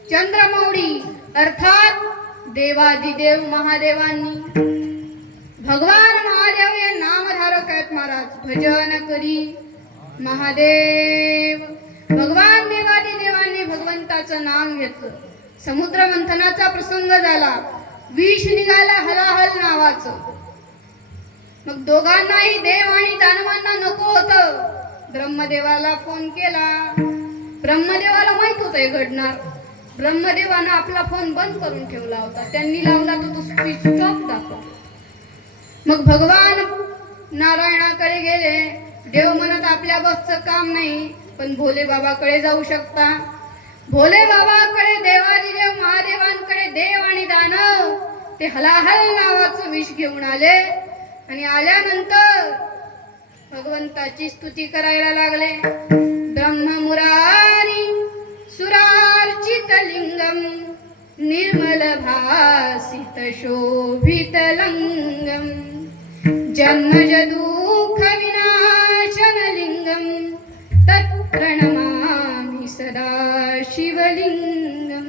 चंद्रमौळी अर्थात देवादिदेव महादेवांनी. भगवान महादेव हे नामधारक आहेत महाराज. भजन करी महादेव. भगवान देवादिदेवांनी भगवंताचं नाम घेतलं. समुद्र मंथनाचा प्रसंग झाला, विष निघाला हलाहल नावाचं. मग दोघांनाही देव आणि दानवांना नको होतं. ब्रह्मदेवाला फोन केला. ब्रह्मदेवाला माहित होतं हे घडणार. ब्रह्मदेवानं आपला फोन बंद करून ठेवला होता. त्यांनी लावला तर तो स्विच ऑफ दाखवला. मग भगवान नारायणाकडे गेले. देव म्हणत आपल्या बसचं काम नाही, पण भोले बाबाकडे जाऊ शकता. भोले बाबाकडे देवादिदेव महादेवांकडे देव आणि दानव ते हलाहल नावाचं विष घेऊन आले. आणि आल्यानंतर भगवंताची स्तुती करायला लागले. ब्रह्म मुरारी सुरार्चितलिङ्गं निर्मलभासितशोभितलङ्गं जन्मजदुःखविनाशनलिङ्गं तत्प्रणमामि सदा शिवलिंगम.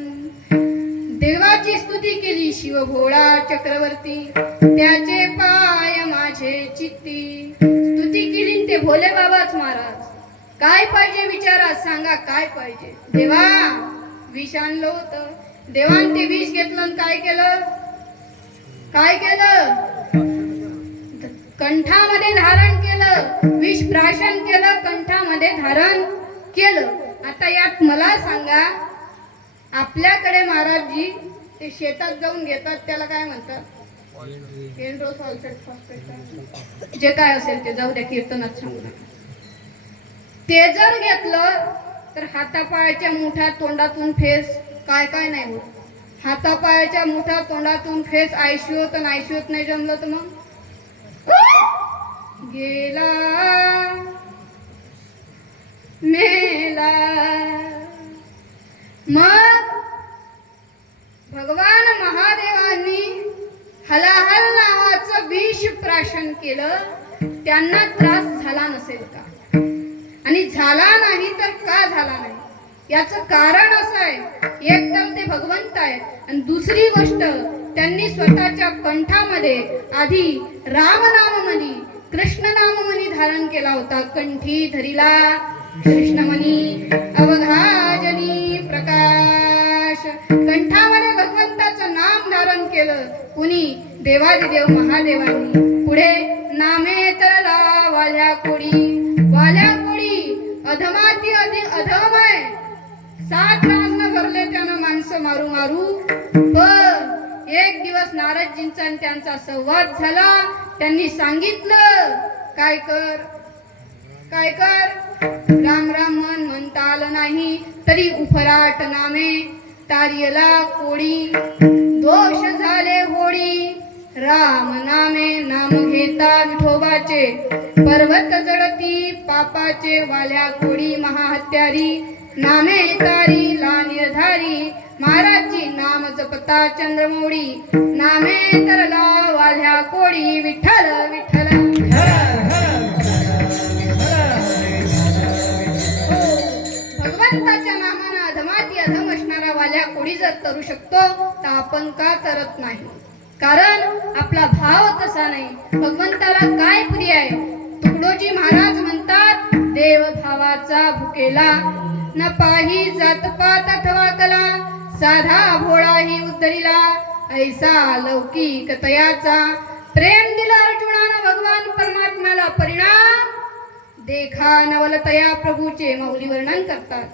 देवाची स्तुती केली शिवभोळा चक्रवर्ती, त्याचे पाय माझे चित्ती. स्तुती केली ते भोले बाबाच महाराज. काय पाहिजे विचारा, सांगा काय पाहिजे. देवा विष आणलं होतं, देवान ते विष घेतलं आणि काय केलं, काय केलं, कंठामध्ये धारण केलं. विष प्राशन केलं, कंठामध्ये धारण केलं. आता यात मला सांगा, आपल्याकडे महाराजजी ते शेतात जाऊन घेतात, त्याला काय म्हणतात, एंड्रोसल्फेट फॉस्फेट, जे काय असेल ते जाऊ द्या, कीर्तनात सांगू नका. ते जर घेतलं तर हातापायाच्या मुठ्या तोंडातून फेस, काय काय नाही होत. हातापायाच्या मुठ्या तोंडातून फेस, आयशिवत आणि आयशिवत नाही जमलं तर मग गेला मेला. मग भगवान महादेवांनी हलाहल नावाचं विष प्राशन केलं. त्यांना त्रास झाला नसेल का, आणि झाला नाही तर का झाला नाही, याचं कारण असं आहे, एक तर ते भगवंत आहेत, आणि दुसरी गोष्ट त्यांनी स्वतःच्या कंठामध्ये आधी रामनाममणी, कृष्णनाममणी धारण केला होता. कंठी धरिला कृष्णमणी अवघाजनी प्रकाश. कंठामध्ये भगवंताचं नाम धारण केलं कुणी, देवादिदेव महादेवांनी. पुढे नामे तरला वाल्या कोडी, वाल्या कोडी अधमाती अधम आहे. 7 राजन भरले त्यानं माणसं मारू मारू. पण एक दिवस नारदजींचा आणि त्यांचा संवाद झाला. त्यांनी सांगितलं, काय कर, काय कर, राम राम मन म्हणता आलं नाही तरी उफराट नामे तारियला कोडी. दोष झाले होडी राम नामे, नाम घेता विठोबाचे, पर्वत जडती पापाचे. वाल्या कोडी महाहत्यारी, नामे तारी ला निर्धारी. महाराजची नाम जपता चंद्रमोडी, नामे तरला वाल्या कोडी. विठ्ठल विठ्ठल भगवंताच्या नामानं अधमाती अधम असणारा वाल्या कोडी जर तरू शकतो तर आपण का तरत नाही. कारण आपला भाव तसा नाही. भगवंताला काय प्रिय आहे. तुकडोजी महाराज म्हणतात, देव भावाचा भुकेला न पाही जात पात अथवा कला. साधा भोळाही उद्धरिला ऐसा लौकिक तयाचा. प्रेम दिला अर्जुनानं भगवान परमात्म्याला, परिणाम देखा नवलतया प्रभूचे. माऊली वर्णन करतात,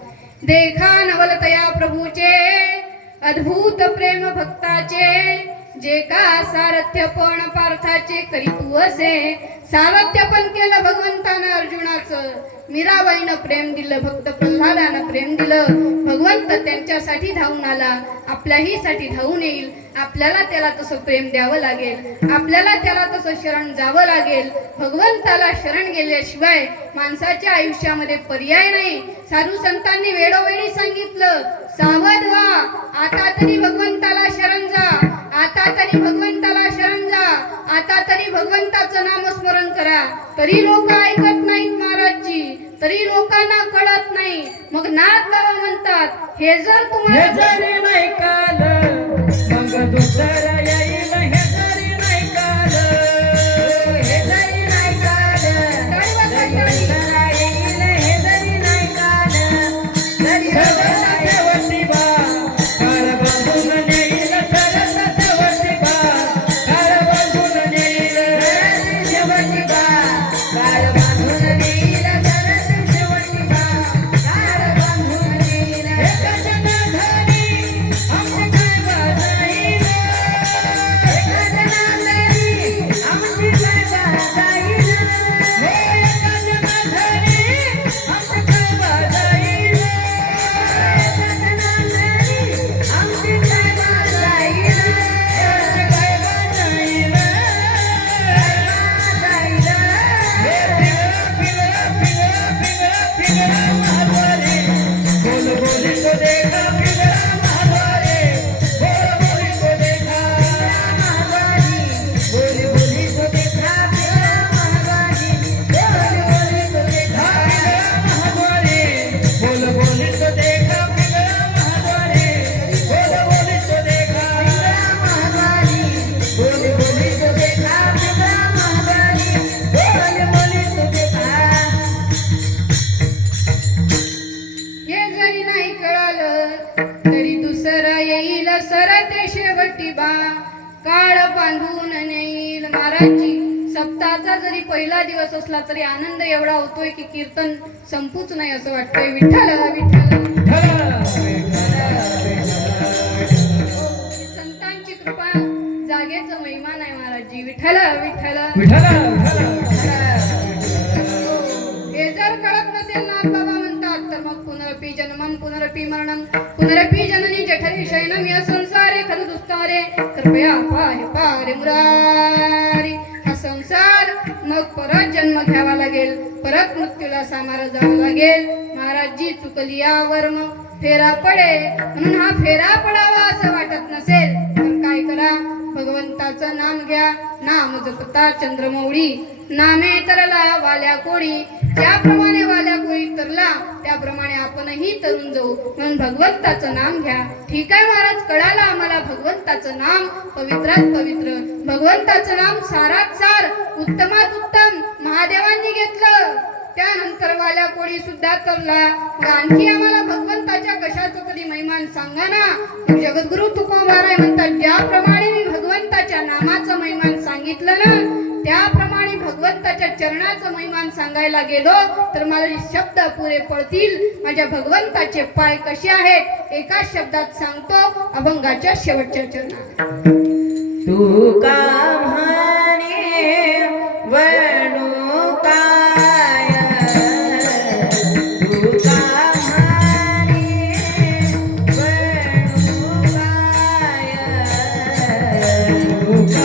देखा नवलतया प्रभूचे, अद्भुत प्रेम भक्ताचे. जे का सारथ्य पण पार्थाचे करी तू असे. सारथ्य पण केलं भगवंतानं अर्जुनाचं. मीराबाईनं प्रेम दिलं, भक्त प्रल्हादानं प्रेम दिलं. भगवंत त्यांच्यासाठी धावून आला, आपल्याही साठी धावून येईल. आपल्याला त्याला तसं प्रेम द्यावं लागेल, आपल्याला त्याला तसं शरण जावं लागेल. भगवंताला शरण गेल्याशिवाय माणसाच्या आयुष्यामध्ये पर्याय नाही. साधू संतांनी वेळोवेळी सांगितलं, सावध व्हा, आता तरी भगवंताला शरण जा, आता तरी भगवंताला शरण जा, आता तरी भगवंताचं नामस्मरण करा. तरी लोक ऐकत नाहीत महाराजजी, तरी लोकांना कळत नाही. मग नाथ बाबा म्हणतात, हे जर तुम्हाला जरी नाही काल मग दुसरं येईल. हे जरी नाही काल, हे जरी नाही काल, जरी दुसरं येईल. हे जरी नाही काल, जरी शेवटी बा काळ बांधून नेईल. सरस शेवटी बा काळ बांधून नेईल. शेवटी बा काळ बांधून नेईल. सरस शेवटी बा काळ बांधून नेईल. हे कशानं झाली आमची काय बाजाईल. काळ बांधून नेईल. महाराजजी सप्ताहाचा जरी पहिला दिवस असला तरी आनंद एवढा होतोय की कीर्तन संपूच नाही असं वाटतंय. विठ्ठल विठ्ठल. संतांची कृपा जागेचं महिमा नाही महाराजजी. विठ्ठल विठ्ठल. हे जर कळत नसेल नाथ बाबा म्हणतात तर मग पुनरपि जन्मं पुनरपि मरणं पुनरपि जननी जठरी शयनम या संसारे खरु दुस्तारे कृपया पाहे मुरारी. हा संसार मग परत जन्म घ्यावा लागेल, परत मृत्यूला सामोरं जावं लागेल. महाराजजी चुकली यावर मग फेरा पडे. म्हणून हा फेरा पडावा असं वाटत नसेल तर काय करा, भगवंताचं नाम घ्या. नाम जपता चंद्रमौळी नामे तरला वाल्या कोळी. ज्याप्रमाणे वाल्या कोळी तरला त्याप्रमाणे आपणही तरुण जाऊ. म्हणून भगवंताचं नाम घ्या. ठीक आहे महाराज, कळालं आम्हाला भगवंताचं नाम पवित्रात पवित्र, भगवंताचं नाम सारात सार, उत्तमात उत्तम महादेवांनी घेतलं. त्यानंतर वाल्या कोळी सुद्धा तरला. आणखी आम्हाला भगवंताच्या कशाचं तरी महिमान सांगा ना. जगद्गुरु तुकोबाराय म्हणतात, ज्याप्रमाणे मी भगवंताच्या नामाचं महिमान सांगितलं ना त्याप्रमाणे भगवंताच्या चरणाचं महिमान सांगायला गेलो तर मला शब्द पुरे पडतील. माझ्या भगवंताचे पाय कसे आहेत एका शब्दात सांगतो, अभंगाच्या शेवटच्या चरणात. तू का म्हणे वणू काय, तू का म्हणे वणू काय, तू का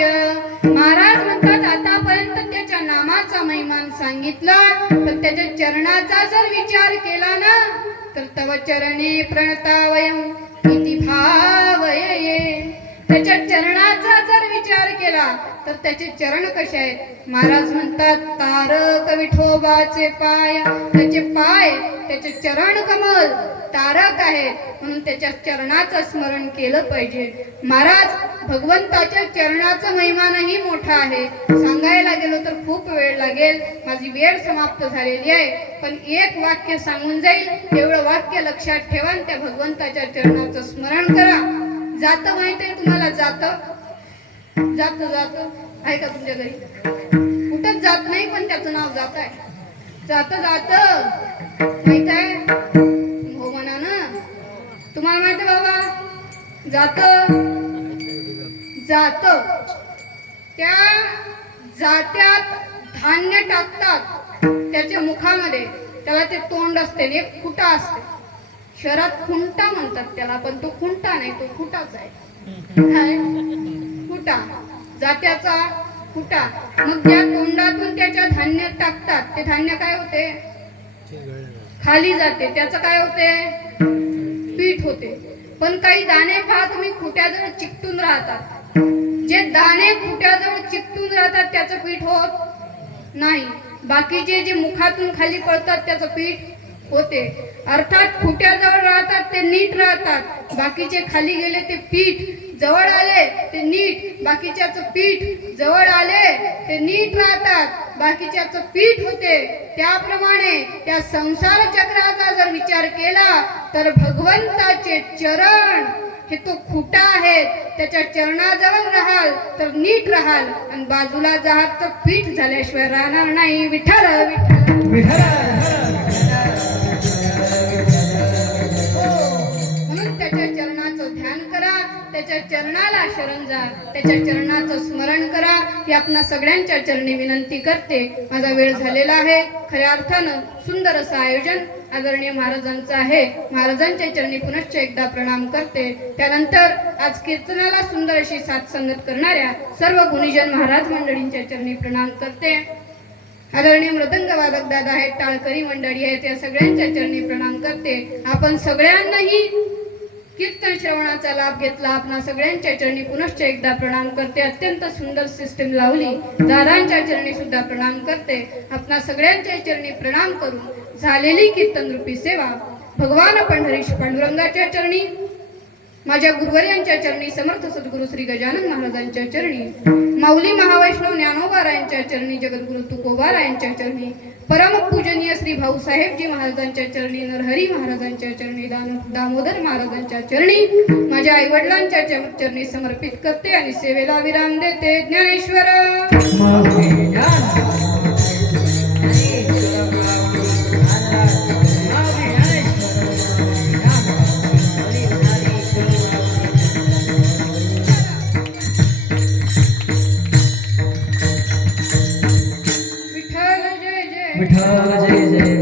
पाय. महाराज म्हणतात आतापर्यंत त्याच्या नामाचा महिमान सांगितला, पण त्याच्या चरणाचा जर विचार केला ना तर तव चरणे प्रणतावयम इति भावये. त्याच्या चरणाचा जर विचार केला तर त्याचे चरण कसे आहेत? महाराज म्हणतात तारक विठोबाचे पाय. त्याचे पाय, त्याचे चरण कमल तारक आहेत, म्हणून त्याच्या चरणाचं स्मरण केलं पाहिजे. महाराज भगवंताच्या चरणाचा महिमानही मोठा आहे. सांगायला गेलो तर खूप वेळ लागेल. माझी वेळ समाप्त झालेली आहे, पण एक वाक्य सांगून जाईल. एवढं वाक्य लक्षात ठेवा, त्या भगवंताच्या चरणाचं स्मरण करा. जात माहित आहे तुम्हाला? जात जात आहे का तुमच्या घरी? कुठंच जात नाही, पण त्याचं नाव जात आहे. जात माहित आहे? हो म्हणा ना. तुम्हाला माहित आहे बाबा? जात त्या जात्यात धान्य टाकतात त्याच्या मुखामध्ये. त्याला ते तोंड असते, एक खुटा असते. शहरात खुंटा म्हणतात त्याला, पण तो खुंटा नाही, तो खुटाच आहे. काय? खुटा, जात्याचा खुटा. मग त्या तोंडातून त्याच्या धान्य टाकतात. ते धान्य काय होते? खाली जाते. त्याचं काय होते? पीठ होते. पण काही दाणे पहा तुम्ही खुट्याजवळ चिकटून राहतात. जे दाणे खुट्याजवळ चिकटून राहतात त्याचं पीठ होत नाही. बाकीचे जे मुखातून खाली पडतात त्याचं पीठ होते. अर्थात खुट्याजवळ राहतात ते नीट राहतात, बाकीचे खाली गेले ते पीठ. जवळ आले ते नीट, बाकीच्याचं पीठ. जवळ आले ते नीट राहतात, बाकीच्याचं पीठ होते. त्याप्रमाणे त्या संसार चक्राचा जर विचार केला तर भगवंताचे चरण हे तो खुटा आहेत. त्याच्या चरणाजवळ राहाल तर नीट राहाल, आणि बाजूला जाहाल तर पीठ झाल्याशिवाय राहणार नाही. विठ्ठल विठ्ठल. म्हणून त्याच्या चरणाचं ध्यान करा, त्याच्या चरणाला शरण जा, त्याच्या चरणाचं स्मरण करा. ही आपणा सगळ्यांच्या चरणी विनंती करते. माझा वेळ झालेला आहे. खऱ्या अर्थानं सुंदर असं आयोजन आदरणीय महाराजांचं आहे. महाराजांच्या चरणी पुनश्च एकदा प्रणाम करते. त्यानंतर आज कीर्तनाला सुंदर अशी साथ संगत करणाऱ्या सर्व गुणीजन महाराज मंडळींच्या चरणी प्रणाम करते. आदरणीय मृदंग वादक दादा आहेत, टाळकरी मंडळी आहेत, या सगळ्यांच्या चरणी प्रणाम करते. आपण सगळ्यांनाही कीर्तन श्रवणाचा लाभ घेतला. आपणा सगळ्यांच्या चरणी पुनश्च एकदा प्रणाम करते. अत्यंत सुंदर सिस्टीम लावली. दादांच्या चरणी सुद्धा प्रणाम करते. आपणा सगळ्यांच्या चरणी प्रणाम करून झालेली कीर्तन रूपी सेवा भगवान पंढरीश पांडुरंगाच्या चरणी, माझ्या गुरुवर्यांच्या चरणी, समर्थ सद्गुरु श्री गजानन महाराजांच्या चरणी, माऊली महावैष्णव ज्ञानोबारायांच्या चरणी, जगद्गुरु तुकोबारायांच्या चरणी, परम पूजनीय श्री भाऊसाहेबजी महाराजांच्या चरणी, नरहरी महाराजांच्या चरणी, दामोदर महाराजांच्या चरणी, माझ्या आईवडिलांच्या चरणी समर्पित करते आणि सेवेला विराम देते. ज्ञानेश्वर विठ्ठल जय जय.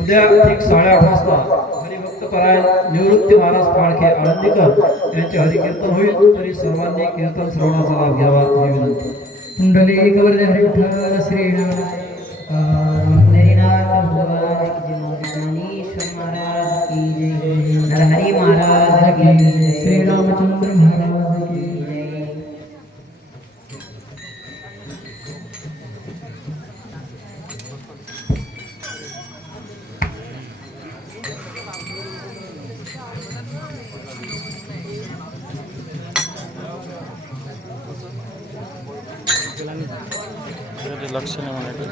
उद्या ठीक 8:30 वाजता हरिभक्त परायण निवृत्ती महाराज फाळके आळंदीकर यांचे हरिकीर्तन होईल. तरी सर्वांनी कीर्तन श्रवणाचा लाभ घ्यावा ही विनंती. कुंडली कवरदे हरिविठ्ठल श्रीनाथ भगवान की जय. ज्ञानेश्वर महाराज की जय. नरहरी महाराज की जय. श्री रामचंद्र महाराज की जय. लक्ष नाही म्हणाले